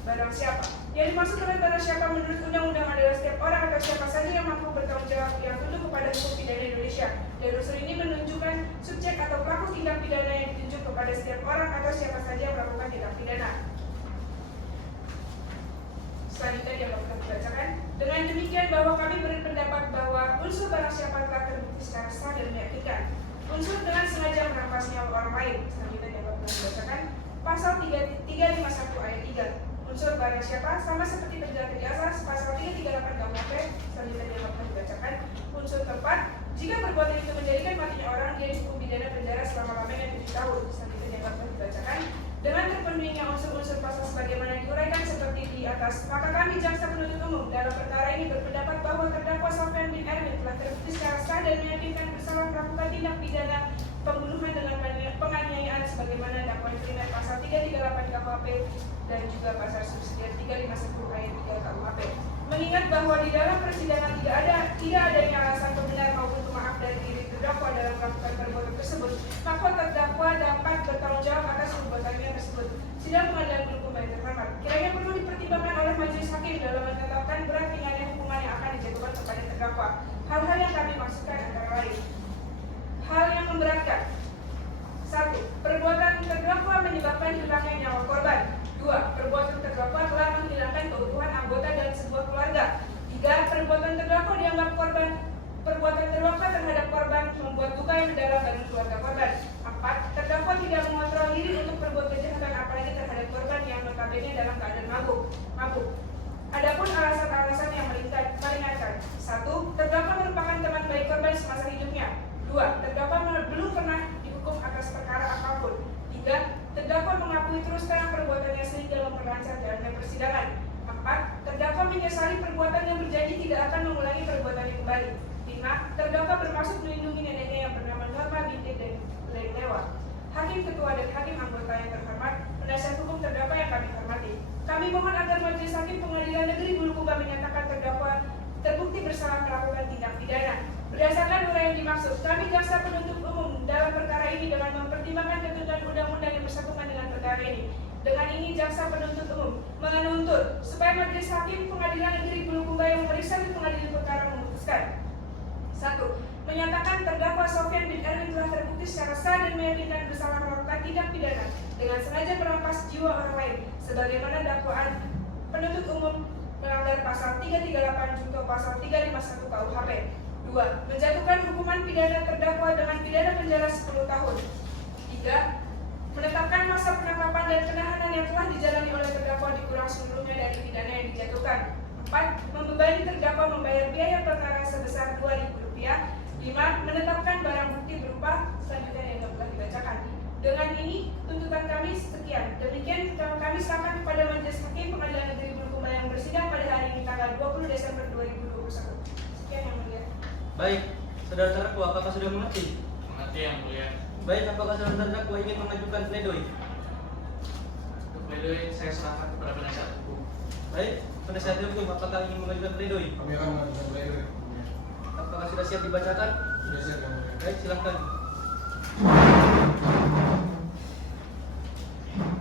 Barang siapa? Yang dimaksud dengan barang siapa menurut undang-undang adalah setiap orang atau siapa saja yang mampu bertanggung jawab yang tunduk kepada hukum pidana Indonesia. Dan unsur ini menunjukkan subjek atau pelaku tindak pidana yang ditunjuk kepada setiap orang atau siapa saja yang melakukan tindak pidana. Selanjutnya yang dapat dibacakan. Dengan demikian bahwa kami berpendapat bahwa unsur barang siapa telah terbukti secara sah dan meyakinkan. Unsur dengan sengaja merampas nyawa orang lain. Selanjutnya yang dapat dibacakan. Pasal 351 ayat 3. Unsur barang siapa sama seperti penjelasan di atas pasal 338 KUHP. Selanjutnya yang dapat dibacakan. Unsur keempat, jika perbuatan itu menjadikan matinya orang, dia dihukum pidana penjara selama-lamanya 7 tahun. Selanjutnya yang dapat dibacakan. Dengan terpenuhinya unsur-unsur pasal sebagaimana diuraikan seperti di atas, maka kami jaksa penuntut umum dalam perkara ini berpendapat bahwa terdakwa Sofyan bin Erwin telah terbukti secara sah dan meyakinkan bersalah melakukan tindak pidana pembunuhan dengan penganiayaan sebagaimana dakwaan primer pasal 338 KUHP dan juga pasal subsidiar 351 ayat 3 KUHP. Mengingat bahwa di dalam persidangan tidak adanya alasan pembenar maupun pemaaf dari diri terdakwa dalam melakukan perbuatan tersebut, maka terdakwa dapat bertanggung jawab atas perbuatannya tersebut. Sidang Pengadilan Bulukumba yang terhormat, kiranya perlu dipertimbangkan oleh majelis hakim dalam menetapkan berat ringannya hukuman yang akan dijatuhkan kepada terdakwa. Hal-hal yang kami maksudkan antara lain: hal yang memberatkan. 1. Perbuatan terdakwa menyebabkan hilangnya nyawa korban. 2. Perbuatan terdakwa telah menghilangkan keutuhan anggota dan sebuah keluarga. 3. Perbuatan terdakwa dianggap korban. Perbuatan terdakwa terhadap korban membuat duka yang mendalam bagi keluarga korban. 4. Terdakwa tidak mengontrol diri untuk berbuat kejahatan apalagi terhadap korban yang notabene dalam keadaan mabuk. Adapun alasan-alasan yang meringankan: 1. Terdakwa merupakan teman baik korban semasa hidupnya. 2. Terdakwa belum pernah dihukum atas perkara apapun. 3. Terdakwa mengakui terus terang perbuatannya sehingga memperlancar jalannya persidangan. 4. Terdakwa menyesali perbuatan yang berjanji tidak akan mengulangi perbuatannya kembali. 5. Terdakwa bermaksud melindungi neneknya yang bernama Norma binti Lewa. Hakim Ketua dan Hakim Anggota yang terhormat, penasihat hukum terdakwa yang kami hormati, kami mohon agar Majelis Hakim Pengadilan Negeri Bulukumba menyatakan terdakwa terbukti bersalah melakukan tindak pidana. Berdasarkan uraian dimaksud, kami jaksa penuntut umum dalam perkara ini dengan mempertimbangkan ketentuan undang-undang yang bersangkutan dengan perkara ini. Dengan ini jaksa penuntut umum menuntut supaya Majelis Hakim Pengadilan Negeri Bulukumba yang memeriksa di pengadilan perkara memutuskan: 1. Menyatakan terdakwa Sofyan bin Erwin telah terbukti secara sah dan meyakinkan bersalah melakukan tindak pidana dengan sengaja merampas jiwa orang lain sebagaimana dakwaan penuntut umum melanggar pasal 338 junto pasal 351 KUHP. 2. Menjatuhkan hukuman pidana terdakwa dengan pidana penjara 10 tahun. 3. Menetapkan masa penangkapan dan penahanan yang telah dijalani oleh terdakwa dikurang seluruhnya dari pidana yang dijatuhkan. 4. Membebani terdakwa membayar biaya perkara sebesar Rp2.000. 5. Menetapkan barang bukti berupa selanjutnya yang telah dibacakan. Dengan ini tuntutan kami sekian. Demikian kami serahkan kepada Majelis Hakim Pengadilan Negeri Bulukumba yang bersidang pada hari ini tanggal 20 Desember 2021. Sekian yang mulia. Baik, saudara-saudaraku, apakah sudah mengerti? Mengerti yang mulia. Baik, apakah saudara-saudaraku ingin mengajukan pledoi? Untuk pledoi saya serahkan kepada penasihat hukum. Baik, penasihat hukum, apakah ingin mengajukan pledoi? Kami akan mengajukan pledoi. Apakah sudah siap dibacakan? Sudah siap yang mulia. Baik, silakan.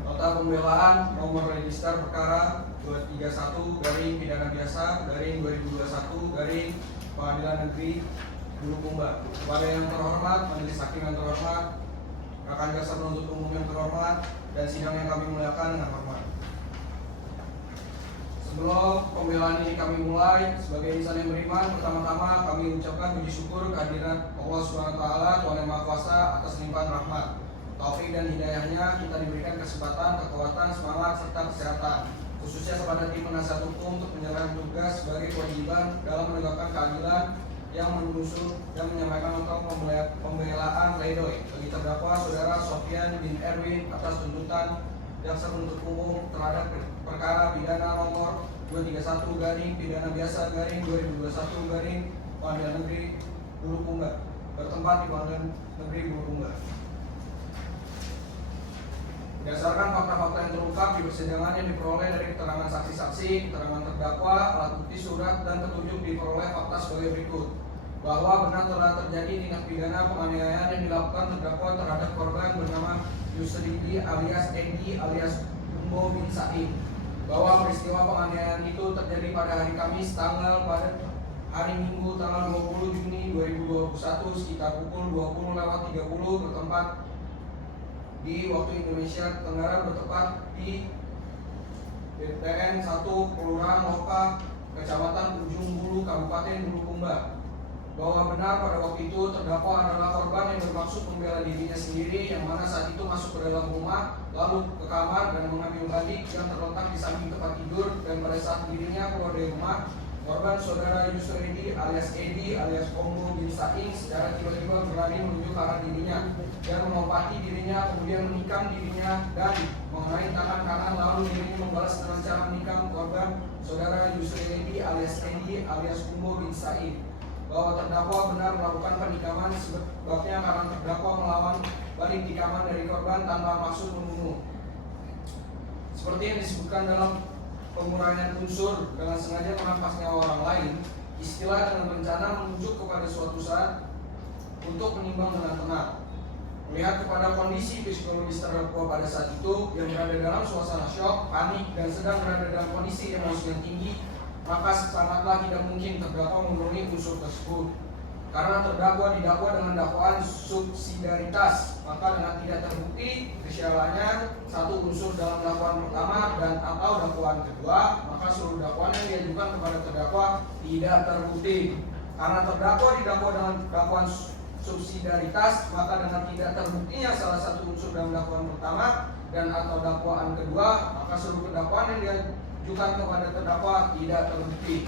Nota pembelaan nomor register perkara 231/pidana biasa/2021 Pengadilan Negeri Bulukumba. Kepada yang terhormat Majelis Hakim yang terhormat, rekan jaksa penuntut umum yang terhormat, dan sidang yang kami muliakan dengan hormat. Sebelum pembelaan ini kami mulai, sebagai insan yang beriman, pertama-tama kami ucapkan puji syukur kehadirat Allah SWT, Tuhan Yang Maha Kuasa, atas limpahan rahmat, taufik dan hidayahnya kita diberikan kesempatan, kekuatan, semangat, serta kesehatan, khususnya kepada tim penasihat hukum untuk menjalankan tugas sebagai kewajiban dalam menegakkan keadilan yang menyusun dan menyampaikan untuk pembelaan pledoi bagi terdakwa saudara Sofyan bin Erwin atas tuntutan jaksa penuntut umum terhadap perkara pidana nomor 231 garing pidana biasa garing 2021 garing Pengadilan Negeri Bulukumba bertempat di Pengadilan Negeri Bulukumba. Berdasarkan fakta-fakta yang terungkap di persidangan yang diperoleh dari keterangan saksi-saksi, keterangan terdakwa, alat bukti, surat, dan petunjuk diperoleh fakta sebagai berikut: bahwa benar telah terjadi tindak pidana penganiayaan yang dilakukan terdakwa terhadap korban bernama Yusridi alias Edi alias Umbo bin Said, bahwa peristiwa penganiayaan itu terjadi pada hari Kamis pada hari Minggu tanggal 20 Juni 2021 sekitar pukul 20.30 bertempat di waktu Indonesia Tenggara, bertempat di BTN 1 Kelurahan Loka, Kecamatan Ujung Bulu, Kabupaten Bulukumba. Bahwa benar pada waktu itu terdakwa adalah korban yang bermaksud membela dirinya sendiri, yang mana saat itu masuk ke dalam rumah, lalu ke kamar dan mengambil balik yang terletak di samping tempat tidur, dan pada saat dirinya keluar dari rumah, korban saudara Yusridi alias Edi alias Ombo bin Saing secara tiba-tiba berlari menuju ke arah dirinya dan melompati dirinya, kemudian menikam dirinya dan mengenai tangan kanan, lalu dirinya membalas dengan cara menikam korban saudara Yusridi alias Edi alias Ombo bin Saing. Bahwa terdakwa benar melakukan penikaman sebabnya karena terdakwa melawan balik tikaman dari korban tanpa maksud membunuh. Seperti yang disebutkan dalam pengurangan unsur dengan sengaja merampas nyawa orang lain, istilah dengan berencana menunjuk kepada suatu saat untuk menimbang dengan tenang. Melihat kepada kondisi psikologis terdakwa pada saat itu yang berada dalam suasana syok, panik, dan sedang berada dalam kondisi emosi yang tinggi, maka sangatlah tidak mungkin terdakwa memenuhi unsur tersebut. Karena terdakwa didakwa dengan dakwaan subsidiaritas, maka dengan tidak terbukti kesalahannya satu unsur dalam dakwaan pertama dan atau dakwaan kedua, maka seluruh dakwaan yang diajukan kepada terdakwa tidak terbukti. Karena terdakwa didakwa dengan dakwaan subsidiaritas, maka dengan tidak terbuktinya salah satu unsur dalam dakwaan pertama dan atau dakwaan kedua, maka seluruh dakwaan yang diajukan kepada terdakwa tidak terbukti.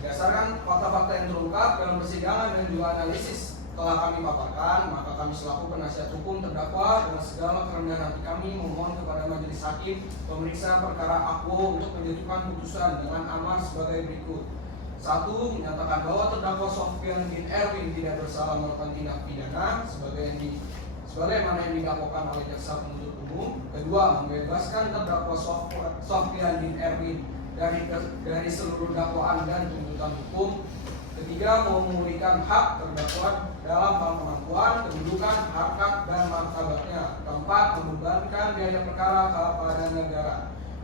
Berdasarkan fakta-fakta yang terungkap dalam persidangan dan juga analisis telah kami paparkan, maka kami selaku penasihat hukum terdakwa dengan segala kerendahan hati kami memohon kepada majelis hakim pemeriksa perkara Akwo untuk menjatuhkan putusan dengan amar sebagai berikut. 1. Menyatakan bahwa terdakwa Sofyan bin Erwin tidak bersalah melakukan tindak pidana sebagaimana yang didakwakan oleh jaksa penuntut umum. 2. Membebaskan terdakwa Sofyan bin Erwin dari seluruh dakwaan dan tuntutan hukum. 3. Memulihkan hak terdakwa dalam hal kemampuan, kedudukan, harkat, dan martabatnya. 4. Membebankan biaya perkara kepada negara.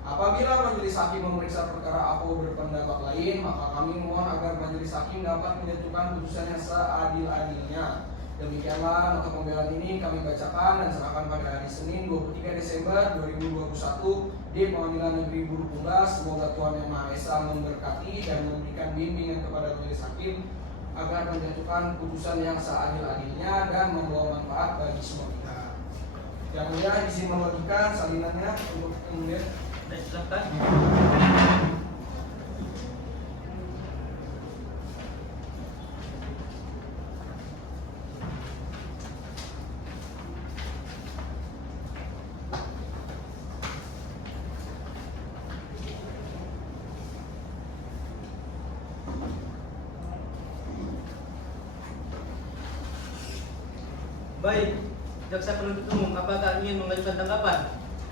Apabila majelis hakim memeriksa perkara Akwo berpendapat lain, maka kami mohon agar majelis hakim dapat menjatuhkan putusannya seadil-adilnya. Demikianlah nota pembelaan ini kami bacakan dan serahkan pada hari Senin 23 Desember 2021 di Pengadilan Negeri Bulukumba. Semoga Tuhan Yang Maha Esa memberkati dan memberikan bimbingan kepada majelis hakim agar menjatuhkan putusan yang seadil-adilnya dan membawa manfaat bagi semua pihak. Yang mulia izin membagikan salinannya untuk kemudian. Silakan. Baik, jaksa penuntut umum, apakah ingin mengajukan tanggapan?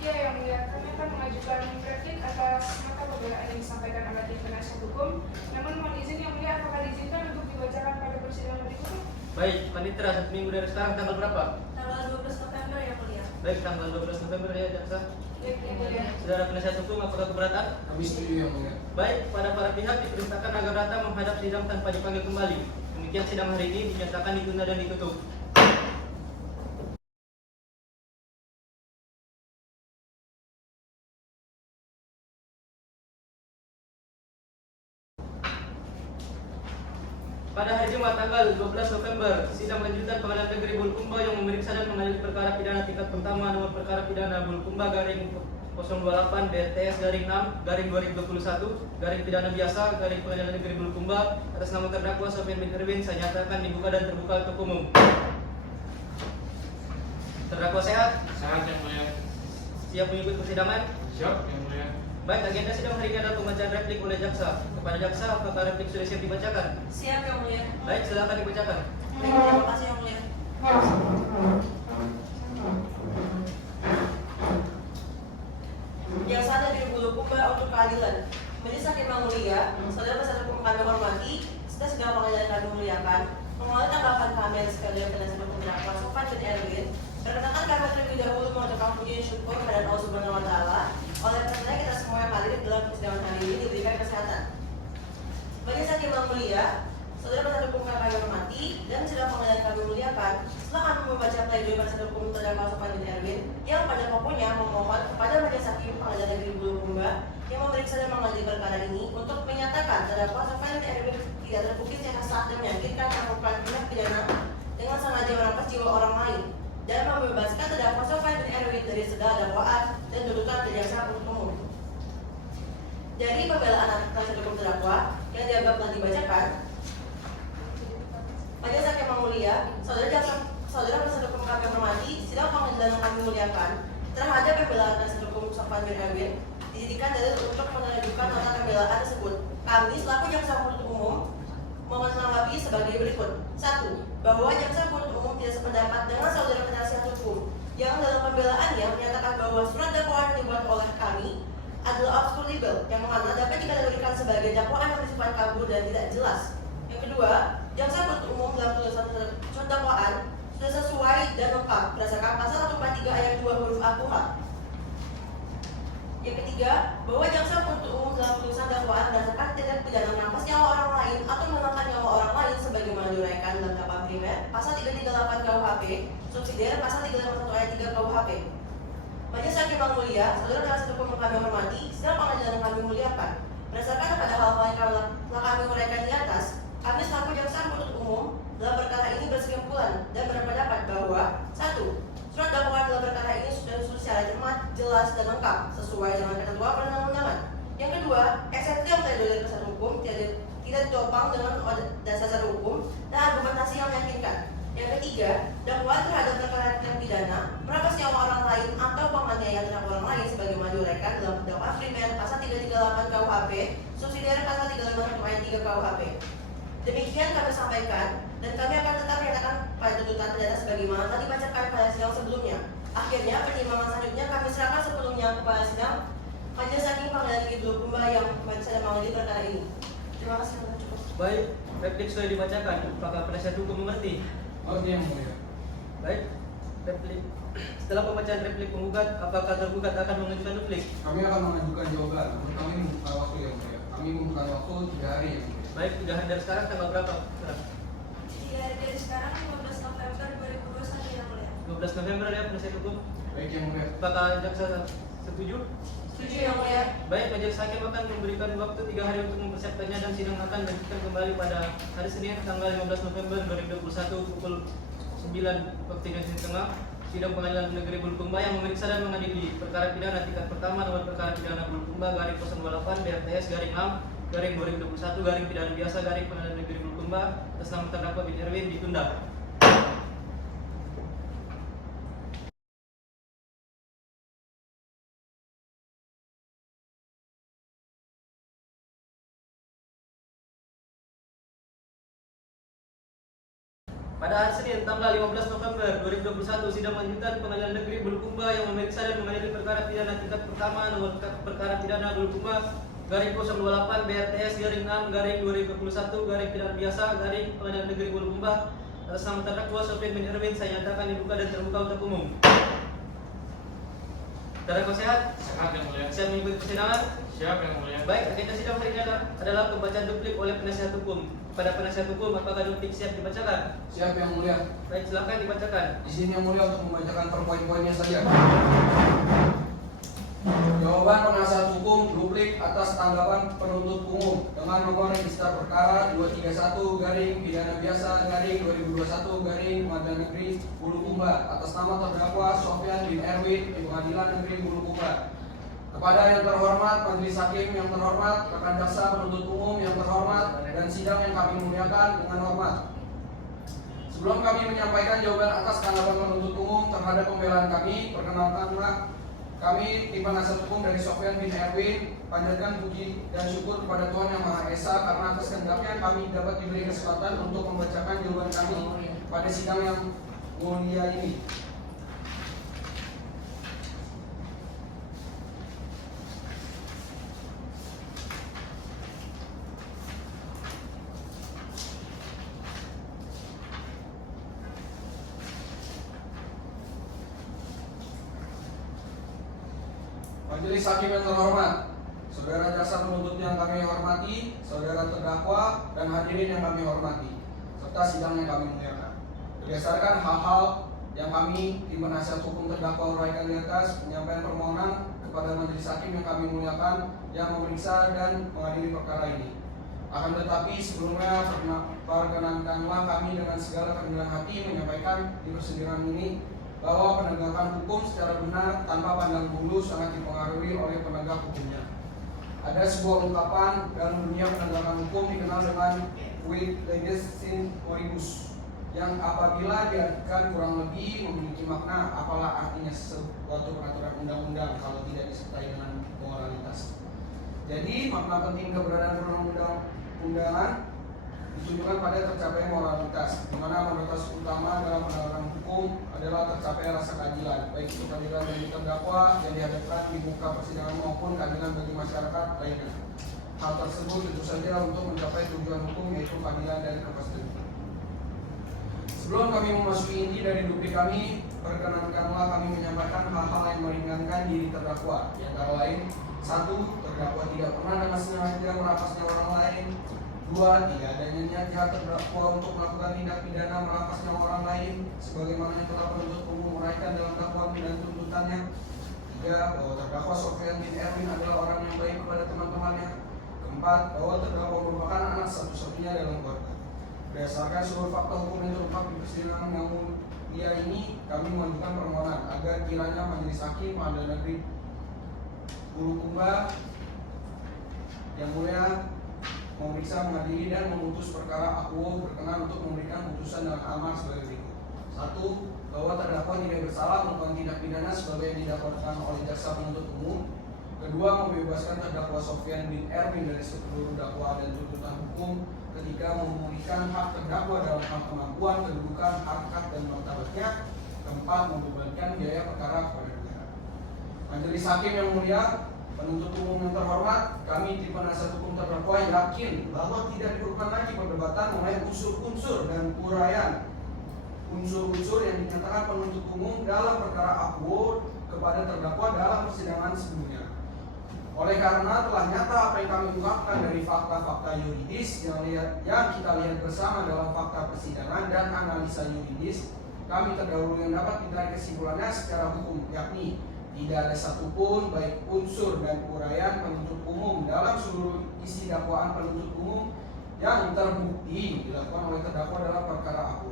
Ya, yang mulia, kami akan mengajukan kredit atas nota pembelaan yang disampaikan oleh tim penasihat hukum. Namun mohon izin yang mulia, apakah diizinkan untuk dibacakan pada persidangan berikutnya? Baik, panitera 1 minggu dari sekarang tanggal berapa? Tanggal 12 November yang mulia. Baik, tanggal 12 November ya jaksa. Ya, yang mulia. Saudara penasihat hukum, apakah keberatan? Kami setuju yang mulia. Baik, pada para pihak diperintahkan agar datang menghadap sidang tanpa dipanggil kembali. Demikian sidang hari ini dinyatakan ditunda dan ditutup. Pada hari Jumat tanggal 12 November, sidang lanjutan Pengadilan Negeri Bulukumba yang memeriksa dan mengadili perkara pidana tingkat pertama nomor perkara pidana Bulukumba garing 028 BRTS garing 6 garing 2021 garing pidana biasa garing Pengadilan Negeri Bulukumba atas nama terdakwa Sofian bin Erwin saya nyatakan dibuka dan terbuka untuk umum. Terdakwa sehat? Sehat yang mulia. Siap mengikuti persidangan? Siap yang mulia. Baik, agenda sidang hari ini adalah pembacaan replik oleh jaksa. Kepada jaksa, apakah replik sudah siap dibacakan? Siap yang mulia. Baik, silakan dibacakan. Baik, terima kasih yang mulia. Jaksa Negeri Bulukumba untuk keadilan. Majelis Hakim yang mulia, saudara penasihat hukum kami hormati, serta segala pengadilan kami muliakan. Mengenai tanggapan kami yang sekalian penasihat hukum terdakwa Sofan bin Erwin, perkenalkan kami terlebih dahulu mengucapkan puji dan syukur kepada Allah Subhanahu Wa Taala. Oleh karena kita semua yang hadir dalam persidangan hari ini diberikan kesehatan. Majelis Hakim yang mulia, saudara penasihat hukum kami hormati dan sedang pengadilan kami muliakan, setelah kami membaca pledoi penasihat hukum terdakwa Sofan bin Erwin yang pada pokoknya memohon kepada Majelis Hakim Pengadilan Negeri Bulukumba yang memeriksa dan mengadili perkara ini untuk menyatakan terdakwa Sofan bin Erwin tidak terbukti secara sah dan meyakinkan melakukan tindak pidana dengan sengaja merampas jiwa orang lain dan membebaskan terdakwa Sofan bin Erwin dari segala dakwaan dan tuntutan dari jaksa penuntut umum. Dari pembelaan penasihat hukum terdakwa yang dianggap telah dibacakan, Majelis Hakim yang mulia, saudara penasihat hukum kami hormati, sidang pengadilan yang kami muliakan terhadap pembelaan penasihat hukum Sofan bin Erwin dijadikan dalil untuk menunjukkan nota pembelaan tersebut. Kami selaku jaksa penuntut umum menanggapi sebagai berikut. 1. Bahwa jaksa penuntut umum tidak sependapat dengan saudara penasihat hukum yang dalam pembelaannya menyatakan bahwa surat dakwaan yang dibuat oleh kami adalah obscure legal yang mana dapat dikategorikan sebagai dakwaan yang bersifat kabur dan tidak jelas. Yang kedua, jaksa penuntut umum dalam tulisan surat dakwaan sudah sesuai dan lengkap berdasarkan pasal 143 ayat 2 huruf A KUH. Yang ketiga, bahwa jaksa penuntut umum dalam tulisan dakwaan berdasarkan tindak pidana merampas nyawa orang lain atau menghilangkan nyawa orang lain sebagaimana diuraikan dalam dakwaan primer pasal 338 KUHP, subsidiar pasal 351 ayat 3 KUHP. Majelis Hakim yang mulia, saudara penasihat hukum yang kami hormati, sidang pengadilan yang kami muliakan. Berdasarkan pada hal-hal yang telah kami uraikan di atas, kami selaku jaksa penuntut umum dalam perkara ini berkesimpulan dan berpendapat bahwa 1. Surat dakwaan dalam perkara ini sudah disusun secara cermat, jelas, dan lengkap sesuai dengan ketentuan perundang-undangan. Yang kedua, eksepsi yang terjadi dari penasihat hukum tidak ditopang dengan dasar hukum dan argumentasi yang meyakinkan. Yang ketiga, dakwaan terhadap perkara tindak pidana merampas nyawa orang lain atau penganiayaan terhadap orang lain sebagaimana diuraikan dalam dakwaan primer pasal 338 KUHP, subsidiar pasal 351 ayat 3 KUHP. Demikian kami sampaikan dan kami akan tetap menyatakan pada tuntutan pidana sebagaimana telah dibacakan pada sidang sebelumnya. Akhirnya, pertimbangan selanjutnya kami serahkan sepenuhnya kepada sidang Majelis Hakim Pengadilan Negeri Bulukumba yang sedang mengadili perkara ini. Terima kasih. Cukup. Baik, replik sudah dibacakan. Apakah penasihat hukum mengerti? Mengerti yang mulia. Baik, replik. Setelah pembacaan replik penggugat, apakah tergugat akan mengajukan replik? Kami akan mengajukan jawaban. Untuk kami membutuhkan waktu yang mulia. Kami membutuhkan waktu 3 hari yang mulia. Baik, sudah dari sekarang tanggal berapa? 3 hari dari sekarang 15 November 2021 yang mulia. 12 November ya penasihat hukum. Baik yang mulia. Apakah jaksa setuju? Setuju yang mulia. Baik, majelis hakim akan memberikan waktu 3 hari untuk mempersiapkannya dan sidang akan dilanjutkan kembali pada hari Senin tanggal 15 November 2021 pukul 9 waktu Indonesia Tengah. Sidang Pengadilan Negeri Bulukumba yang memeriksa dan mengadili perkara pidana tingkat pertama nomor perkara pidana Bulukumba garing 028 BRTS garing 6 garing 2021 garing pidana biasa garing Pengadilan Negeri Bulukumba atas nama terdakwa bin Erwin ditunda. Pada hari Senin tanggal 15 November 2021, sidang lanjutan Pengadilan Negeri Bulukumba yang memeriksa dan mengadili perkara pidana tingkat pertama nomor perkara pidana Bulukumba garing 028 BRTS garing 6 garing 2021 garing pidana biasa garing Pengadilan Negeri Bulukumba atas nama terdakwa Sofian bin Erwin saya nyatakan dibuka dan terbuka untuk umum. Terdakwa sehat? Sehat yang mulia. Siap mengikuti persidangan? Siap yang mulia. Baik, agenda sidang hari ini adalah pembacaan duplik oleh penasihat hukum. Pada penasihat hukum, apakah duplik siap dibacakan? Siap yang mulia. Baik, silakan dibacakan. Di sini yang mulia untuk membacakan per poin-poinnya saja. Jawaban penasihat hukum duplik atas tanggapan penuntut umum dengan nomor register perkara 231 garing pidana biasa garing 2021 garing Pengadilan Negeri Bulukumba atas nama terdakwa Sofyan bin Erwin di Pengadilan Negeri Bulukumba. Kepada yang terhormat majelis hakim yang terhormat, rekan jaksa penuntut umum yang terhormat, dan sidang yang kami muliakan dengan hormat. Sebelum kami menyampaikan jawaban atas tanggapan penuntut umum terhadap pembelaan kami, perkenalkanlah kami tim penasihat hukum dari Sofyan bin Erwin panjatkan puji dan syukur kepada Tuhan Yang Maha Esa karena atas kehendaknya kami dapat diberi kesempatan untuk membacakan jawaban kami pada sidang yang mulia ini. Majelis hakim yang terhormat, saudara jaksa penuntut yang kami hormati, saudara terdakwa, dan hadirin yang kami hormati, serta sidang yang kami muliakan. Berdasarkan hal-hal yang kami tim penasihat hukum terdakwa uraikan di atas, penyampaian permohonan kepada majelis hakim yang kami muliakan yang memeriksa dan mengadili perkara ini. Akan tetapi sebelumnya perkenankanlah kami dengan segala kerendahan hati menyampaikan di persidangan ini bahwa penegakan hukum secara benar tanpa pandang bulu sangat dipengaruhi oleh penegak hukumnya. Ada sebuah ungkapan dalam dunia penegakan hukum dikenal dengan quid legis sin moribus, yang apabila diartikan kurang lebih memiliki makna apalah artinya suatu peraturan undang-undang kalau tidak disertai dengan moralitas. Jadi makna penting keberadaan perundang-undangan ditunjukkan pada tercapai moralitas, di mana moralitas utama dalam penegakan hukum adalah tercapai rasa keadilan, baik itu keadilan bagi terdakwa yang dihadapkan di muka persidangan maupun keadilan bagi masyarakat lainnya. Hal tersebut tentu saja untuk mencapai tujuan hukum yaitu keadilan dan kepastian. Sebelum kami memasuki inti dari duplik kami, perkenankanlah kami menyampaikan hal-hal yang meringankan diri terdakwa, yang antara lain: 1. Terdakwa tidak pernah dengan sengaja merampas nyawa orang lain. 2. Tidak adanya niat jahat terdakwa untuk melakukan tindak pidana merampas nyawa orang lain sebagaimana yang telah penuntut umum uraikan dalam dakwaan dan tuntutannya. 3. Bahwa terdakwa Sofyan bin Erwin adalah orang yang baik kepada teman-temannya. 4. Bahwa terdakwa merupakan anak satu-satunya dalam keluarga. Berdasarkan seluruh fakta hukum yang terungkap di persidangan yang mulia ini, kami mengajukan permohonan agar kiranya majelis hakim Pengadilan Negeri Bulukumba yang mulia memeriksa, mengadili, dan memutus perkara akuo berkenan untuk memberikan putusan dengan amar sebagai berikut. 1. Bahwa terdakwa tidak bersalah melakukan tindak pidana sebagai yang didakwakan oleh jaksa penuntut umum. 2. Membebaskan terdakwa Sofyan bin Erwin dari seluruh dakwaan dan tuntutan hukum ketika memulihkan hak terdakwa dalam hal kemampuan, kedudukan, harkat, dan martabatnya. 4. Membebankan biaya perkara kepada negara. Majelis hakim yang mulia, penuntut umum yang terhormat, kami tim penasihat hukum terdakwa yakin bahwa tidak diperlukan lagi perdebatan mengenai unsur-unsur dan uraian unsur-unsur yang dinyatakan penuntut umum dalam perkara akuo kepada terdakwa dalam persidangan sebelumnya. Oleh karena telah nyata apa yang kami ungkapkan dari fakta-fakta yuridis yang kita lihat bersama dalam fakta persidangan dan analisa yuridis, kami terdahulu yang dapat ditarik kesimpulannya secara hukum, yakni tidak ada satupun baik unsur dan uraian penuntut umum dalam seluruh isi dakwaan penuntut umum yang terbukti dilakukan oleh terdakwa dalam perkara akuo.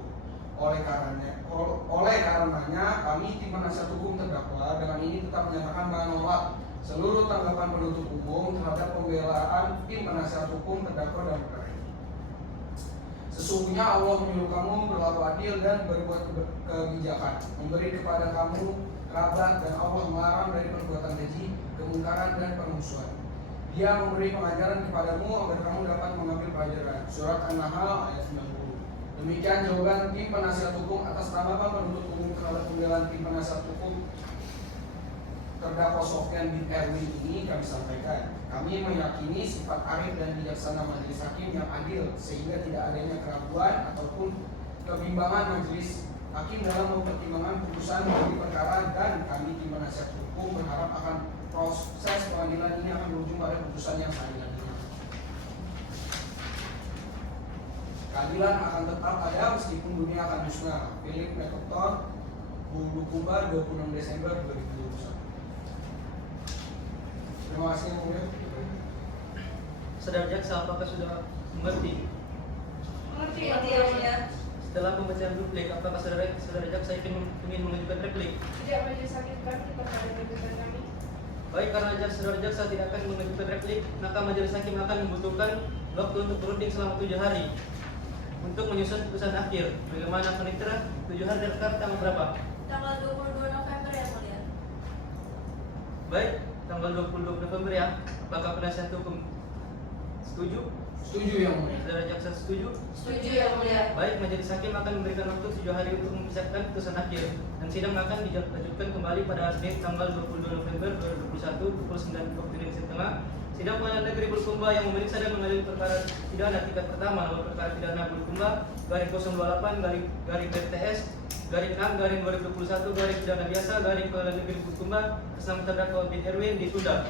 Oleh karenanya kami tim penasihat hukum terdakwa dengan ini tetap menyatakan menolak seluruh tanggapan penuntut umum terhadap pembelaan tim penasihat hukum terdakwa dalam perkara ini. Sesungguhnya Allah menyuruh kamu berlaku adil dan berbuat kebijakan, memberi kepada kamu kerabat, dan Allah melarang dari perbuatan keji, kemungkaran, dan permusuhan. Dia memberi pengajaran kepadamu agar kamu dapat mengambil pelajaran. Surat An-Nahl ayat 90. Demikian jawaban tim penasihat hukum atas tanggapan penuntut umum terhadap pembelaan tim penasihat hukum terdakwa Sofyan bin Erwin ini kami sampaikan. Kami meyakini sifat arif dan bijaksana majelis hakim yang adil sehingga tidak adanya keraguan ataupun kebimbangan majelis hakim dalam mempertimbangkan putusan dari perkara, dan kami tim penasihat hukum berharap akan proses pengadilan ini akan berujung pada putusan yang seadil-adilnya. Keadilan akan tetap ada meskipun dunia akan musnah. Philip MacArthur, Bulukumba, 26 Desember 2021. Terima kasih yang mulia. Saudara jaksa, apakah sudah mengerti? Mengerti Yang mulia. Setelah pembacaan duplik, apakah saudara jaksa ingin mengajukan replik? Tidak, majelis hakim, kami kepada tuntutan kami. Baik, karena saudara jaksa tidak akan mengajukan replik, maka majelis hakim akan membutuhkan waktu untuk berunding selama 7 hari untuk menyusun putusan akhir. Bagaimana penitra? 7 hari dari sekarang tanggal berapa? Tanggal 22 November yang mulia. Baik, tanggal 22 November ya. Apakah penasihat hukum setuju? Setuju yang mulia. Saudara jaksa setuju? Setuju yang mulia. Baik, majelis hakim akan memberikan waktu 7 hari untuk mempersiapkan putusan akhir dan sidang akan dilanjutkan kembali pada Senin tanggal 22 November 2021 pukul 9.30. Sidang Pengadilan Negeri Bulukumba yang memeriksa dan mengadili perkara pidana tingkat pertama nomor perkara pidana Bulukumba garing 028 garing BTS garing 6 garing 2021 garing pidana biasa garing Pengadilan Negeri Bulukumba atas nama terdakwa bin Erwin ditunda.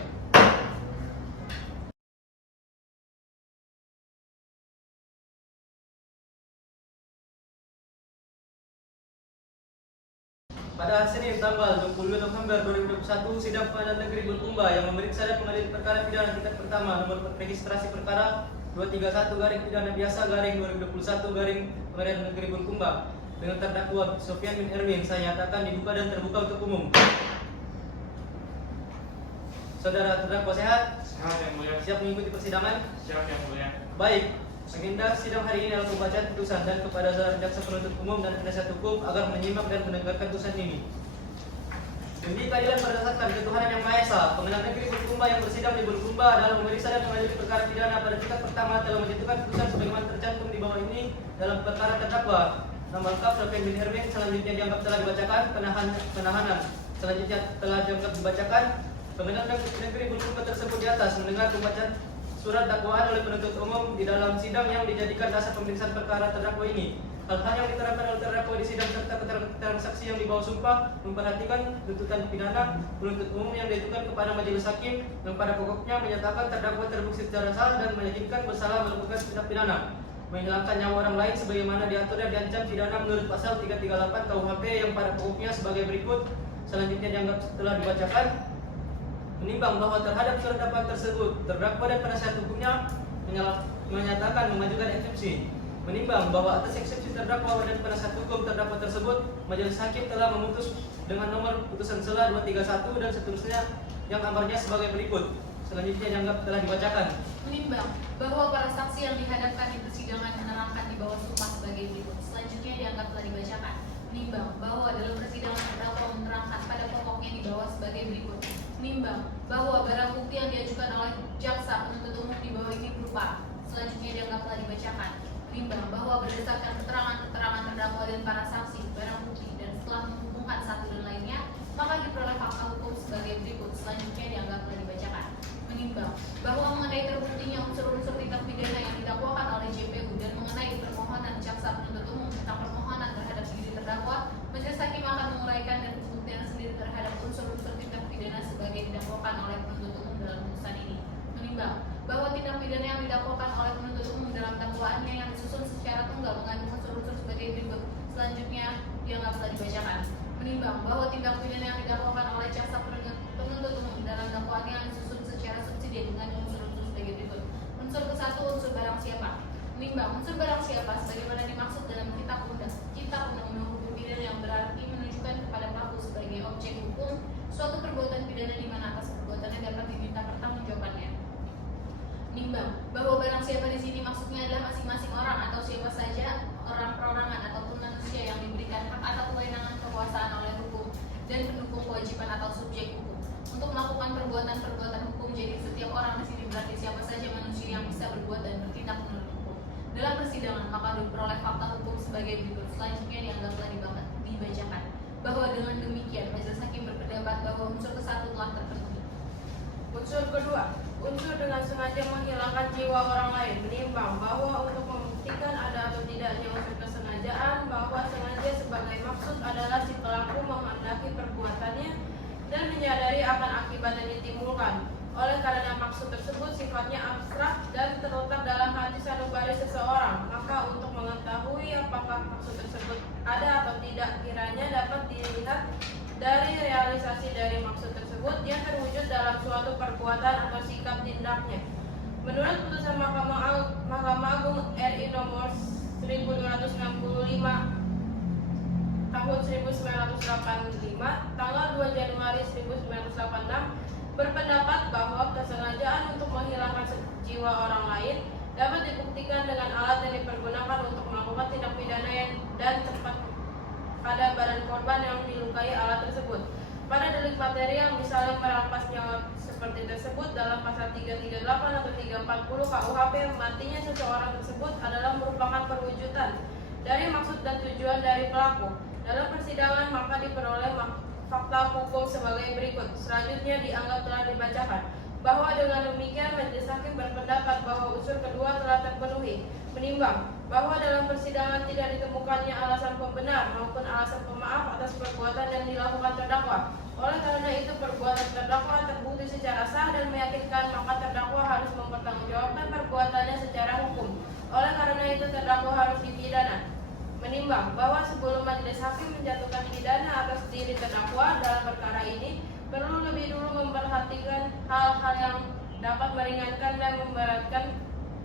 Pada Senin tanggal 22 November 2021, sidang Pengadilan Negeri Bulukumba yang memeriksa dan mengadili perkara pidana tingkat pertama nomor registrasi perkara 231 garing pidana biasa garing 2021 garing Pengadilan Negeri Bulukumba dengan terdakwa Sofian bin Erwin saya nyatakan dibuka dan terbuka untuk umum. Saudara terdakwa sehat? Sehat yang mulia. Siap mengikuti persidangan? Siap yang mulia. Baik. Agenda sidang hari ini adalah pembacaan putusan dan kepada saudara jaksa penuntut umum dan penasihat hukum agar menyimak dan mendengarkan putusan ini. Demi keadilan berdasarkan ketuhanan yang Maha Esa, Pengadilan Negeri Bulukumba yang bersidang di Bulukumba dalam memeriksa dan mengadili perkara pidana pada tingkat pertama telah menjatuhkan putusan sebagaimana tercantum di bawah ini dalam perkara terdakwa nama lengkap Sofian bin Erwin selanjutnya dianggap telah dibacakan penahanan selanjutnya telah dianggap dibacakan. Pengadilan Negeri Bulukumba tersebut di atas mendengar pembacaan surat dakwaan oleh penuntut umum di dalam sidang yang dijadikan dasar pemeriksaan perkara terdakwa ini. Hal-hal yang diterangkan oleh terdakwa di sidang serta keterangan saksi yang dibawa sumpah memperhatikan tuntutan pidana penuntut umum yang diajukan kepada majelis hakim yang pada pokoknya menyatakan terdakwa terbukti secara sah dan meyakinkan bersalah melakukan tindak pidana menghilangkan nyawa orang lain sebagaimana diatur dan diancam pidana menurut pasal 338 KUHP yang pada pokoknya sebagai berikut. Selanjutnya dianggap telah dibacakan. Menimbang bahwa terhadap surat dakwaan tersebut terdakwa dan penasihat hukumnya menyatakan memajukan eksepsi. Menimbang bahwa atas eksepsi terdakwa dan penasihat hukum terdakwa tersebut, majelis hakim telah memutus dengan nomor putusan sela 231 dan seterusnya yang amarnya sebagai berikut. Selanjutnya dianggap telah dibacakan. Menimbang bahwa para saksi yang dihadapkan di persidangan menerangkan di bawah sumpah sebagai berikut. Selanjutnya dianggap telah dibacakan. Menimbang bahwa dalam persidangan terdakwa menerangkan pada pokoknya di bawah sebagai berikut. Menimbang bahwa barang bukti yang diajukan oleh jaksa penuntut umum di bawah ini berupa. Selanjutnya dianggap telah dibacakan. Menimbang bahwa berdasarkan keterangan terdakwa dan para saksi, barang bukti dan setelah menghubungkan satu dan lainnya, maka diperoleh fakta hukum sebagai berikut. Selanjutnya dianggap telah dibacakan. Menimbang bahwa mengenai terbuktinya unsur-unsur tindak pidana yang didakwakan oleh JPU dan mengenai permohonan jaksa penuntut umum tentang permohonan terhadap diri terdakwa, majelis hakim akan menguraikan dan pembuktian sendiri terhadap unsur-unsur tindak pidana sebagai didakwakan oleh penuntut umum dalam putusan ini. Menimbang bahwa tindak pidana yang didakwakan oleh penuntut umum dalam dakwaannya yang disusun secara tunggal mengandung unsur-unsur sebagai berikut. Selanjutnya dianggap telah dibacakan. Menimbang bahwa tindak pidana yang didakwakan oleh jaksa penuntut umum dalam dakwaannya yang disusun secara subsidi dengan unsur-unsur sebagai berikut. Unsur ke-1, unsur barang siapa. Menimbang unsur barang siapa sebagaimana dimaksud dalam kitab undang-undang hukum pidana yang berarti menunjukkan kepada pelaku sebagai objek hukum suatu perbuatan pidana di mana atas perbuatannya dapat diminta pertanggungjawabannya. Menimbang bahwa barang siapa di sini maksudnya adalah masing-masing orang atau siapa saja orang perorangan ataupun manusia yang diberikan hak atau kewenangan kekuasaan oleh hukum dan pendukung kewajiban atau subjek hukum untuk melakukan perbuatan-perbuatan hukum. Jadi setiap orang di sini berarti siapa saja manusia yang bisa berbuat dan bertindak menurut hukum. Dalam persidangan maka diperoleh fakta hukum sebagai berikut. Selanjutnya dianggap telah dibacakan. Bahwa dengan demikian majelis hakim berpendapat bahwa unsur ke-1 telah terpenuhi. Unsur kedua, unsur dengan sengaja menghilangkan jiwa orang lain. Menimbang bahwa untuk membuktikan ada atau tidaknya unsur kesengajaan, bahwa sengaja sebagai maksud adalah si pelaku menghendaki perbuatannya dan menyadari akan akibat yang ditimbulkan. Oleh karena maksud tersebut sifatnya abstrak dan terletak dalam hati sanubari seseorang, maka untuk mengetahui apakah maksud tersebut ada atau tidak kiranya dapat dilihat dari realisasi dari maksud tersebut. tersebut yang terwujud dalam suatu perbuatan atau sikap tindaknya. Menurut putusan Mahkamah Agung RI nomor 1265 tahun 1985 tanggal 2 Januari 1986 berpendapat bahwa kesengajaan untuk menghilangkan jiwa orang lain dapat dibuktikan dengan alat yang dipergunakan untuk melakukan tindak pidana dan tepat pada badan korban yang dilukai alat tersebut. Pada delik material misalnya merampas nyawa seperti tersebut dalam pasal 338 atau 340 KUHP, matinya seseorang tersebut adalah merupakan perwujudan dari maksud dan tujuan dari pelaku. Dalam persidangan maka diperoleh fakta hukum sebagai berikut. Selanjutnya dianggap telah dibacakan bahwa dengan demikian majelis hakim berpendapat bahwa unsur kedua telah terpenuhi. Menimbang bahwa dalam persidangan tidak ditemukannya alasan pembenar maupun alasan pemaaf atas perbuatan yang dilakukan terdakwa. Oleh karena itu perbuatan terdakwa terbukti secara sah dan meyakinkan, maka terdakwa harus mempertanggungjawabkan perbuatannya secara hukum. Oleh karena itu terdakwa harus dipidana. Menimbang bahwa sebelum majelis hakim menjatuhkan pidana atas diri terdakwa dalam perkara ini, perlu lebih dulu memperhatikan hal-hal yang dapat meringankan dan memberatkan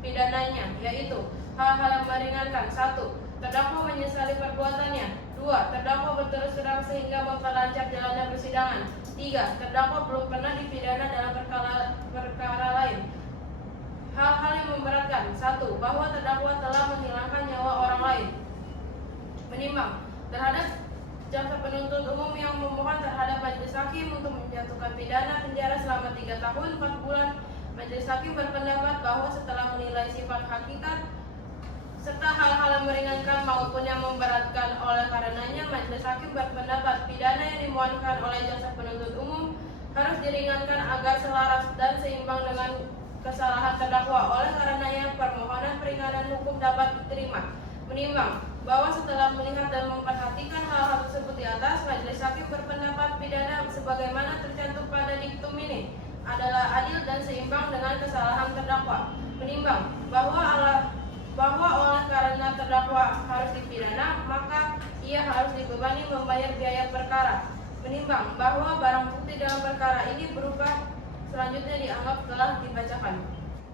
pidananya, yaitu hal-hal yang meringankan. 1. Terdakwa menyesali perbuatannya. 2. Terdakwa berterus terang sehingga memperlancar jalannya persidangan. 3. Terdakwa belum pernah dipidana dalam perkara lain. Hal-hal yang memberatkan. 1. Bahwa terdakwa telah menghilangkan nyawa orang lain. Menimbang terhadap jaksa penuntut umum yang memohon terhadap majelis hakim untuk menjatuhkan pidana penjara selama 3 tahun 4 bulan, majelis hakim berpendapat bahwa setelah menilai sifat hakikat serta hal-hal yang meringankan maupun yang memberatkan, oleh karenanya majelis hakim berpendapat pidana yang dimohonkan oleh jaksa penuntut umum harus diringankan agar selaras dan seimbang dengan kesalahan terdakwa. Oleh karenanya permohonan peringanan hukum dapat diterima. Menimbang bahwa setelah melihat dan memperhatikan hal-hal tersebut di atas, majelis hakim berpendapat pidana sebagaimana tercantum pada diktum ini adalah adil dan seimbang dengan kesalahan terdakwa. Menimbang bahwa oleh karena terdakwa harus dipidana, maka ia harus dibebani membayar biaya perkara. Menimbang bahwa barang bukti dalam perkara ini berupa selanjutnya dianggap telah dibacakan.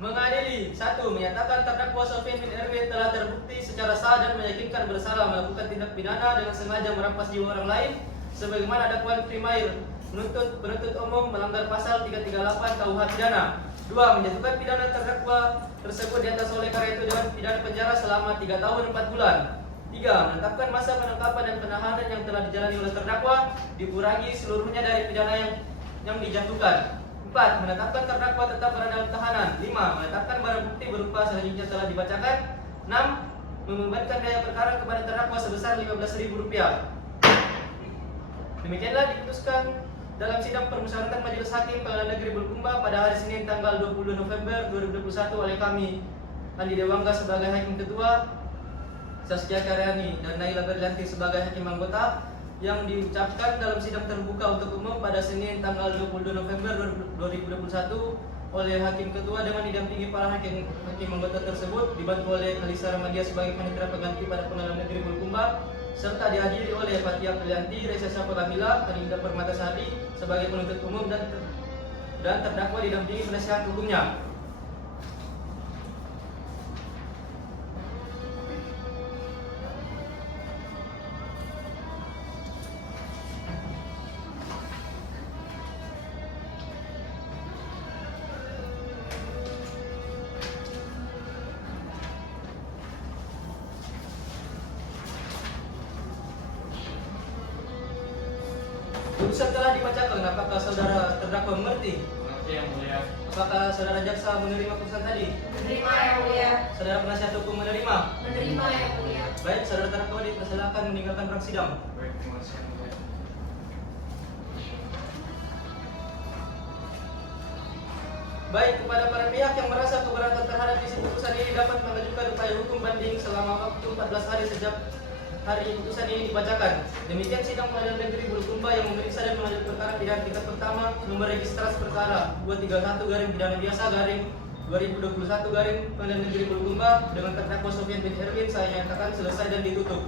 Mengadili. 1. Menyatakan terdakwa Sofian bin Erwin telah terbukti secara sah dan meyakinkan bersalah melakukan tindak pidana dengan sengaja merampas jiwa orang lain sebagaimana dakwaan primair penuntut umum melanggar pasal 338 KUH pidana. 2. Menjatuhkan pidana terdakwa tersebut di atas oleh karena itu dengan pidana penjara selama 3 tahun 4 bulan. 3. Menetapkan masa penangkapan dan penahanan yang telah dijalani oleh terdakwa dikurangi seluruhnya dari pidana yang dijatuhkan. 4. Menetapkan terdakwa tetap berada dalam tahanan. 5. Menetapkan barang bukti berupa selanjutnya telah dibacakan. 6. Membebankan biaya perkara kepada terdakwa sebesar Rp15.000. Demikianlah diputuskan dalam sidang permusyawaratan Majelis Hakim Pengadilan Negeri Bulukumba pada hari Senin tanggal 20 November 2021 oleh kami, Andi Dewangga sebagai Hakim Ketua, Saskia Karyani dan Naila Berlianti sebagai Hakim Anggota, yang diucapkan dalam sidang terbuka untuk umum pada Senin tanggal 22 November 2021 oleh Hakim Ketua dengan didampingi para hakim anggota tersebut, dibantu oleh Kalisa Ramadia sebagai panitera pengganti pada Pengadilan Negeri Bulukumba, serta dihadiri oleh Fatia Pelianti, Reza Syafakamila, Aninda Permatasari sebagai penuntut umum dan terdakwa didampingi penasihat hukumnya. Putusan telah dibacakan. Apakah saudara terdakwa mengerti? Mengerti yang mulia. Apakah saudara jaksa menerima putusan tadi? Menerima yang mulia. Saudara penasihat hukum menerima? Menerima yang mulia. Baik, saudara terdakwa dipersilakan meninggalkan ruang sidang. Baik, terima kasih yang mulia. Baik, kepada para pihak yang merasa keberatan terhadap isi putusan ini dapat mengajukan upaya hukum banding selama waktu 14 hari sejak hari putusan ini dibacakan. Demikian sidang Pengadilan Negeri Bulukumba yang memeriksa dan melanjutkan perkara pidana tingkat pertama nomor registrasi perkara 231 garing pidana biasa garing 2021 garing Pengadilan Negeri Bulukumba dengan terdakwa Sofian bin Erwin saya nyatakan selesai dan ditutup.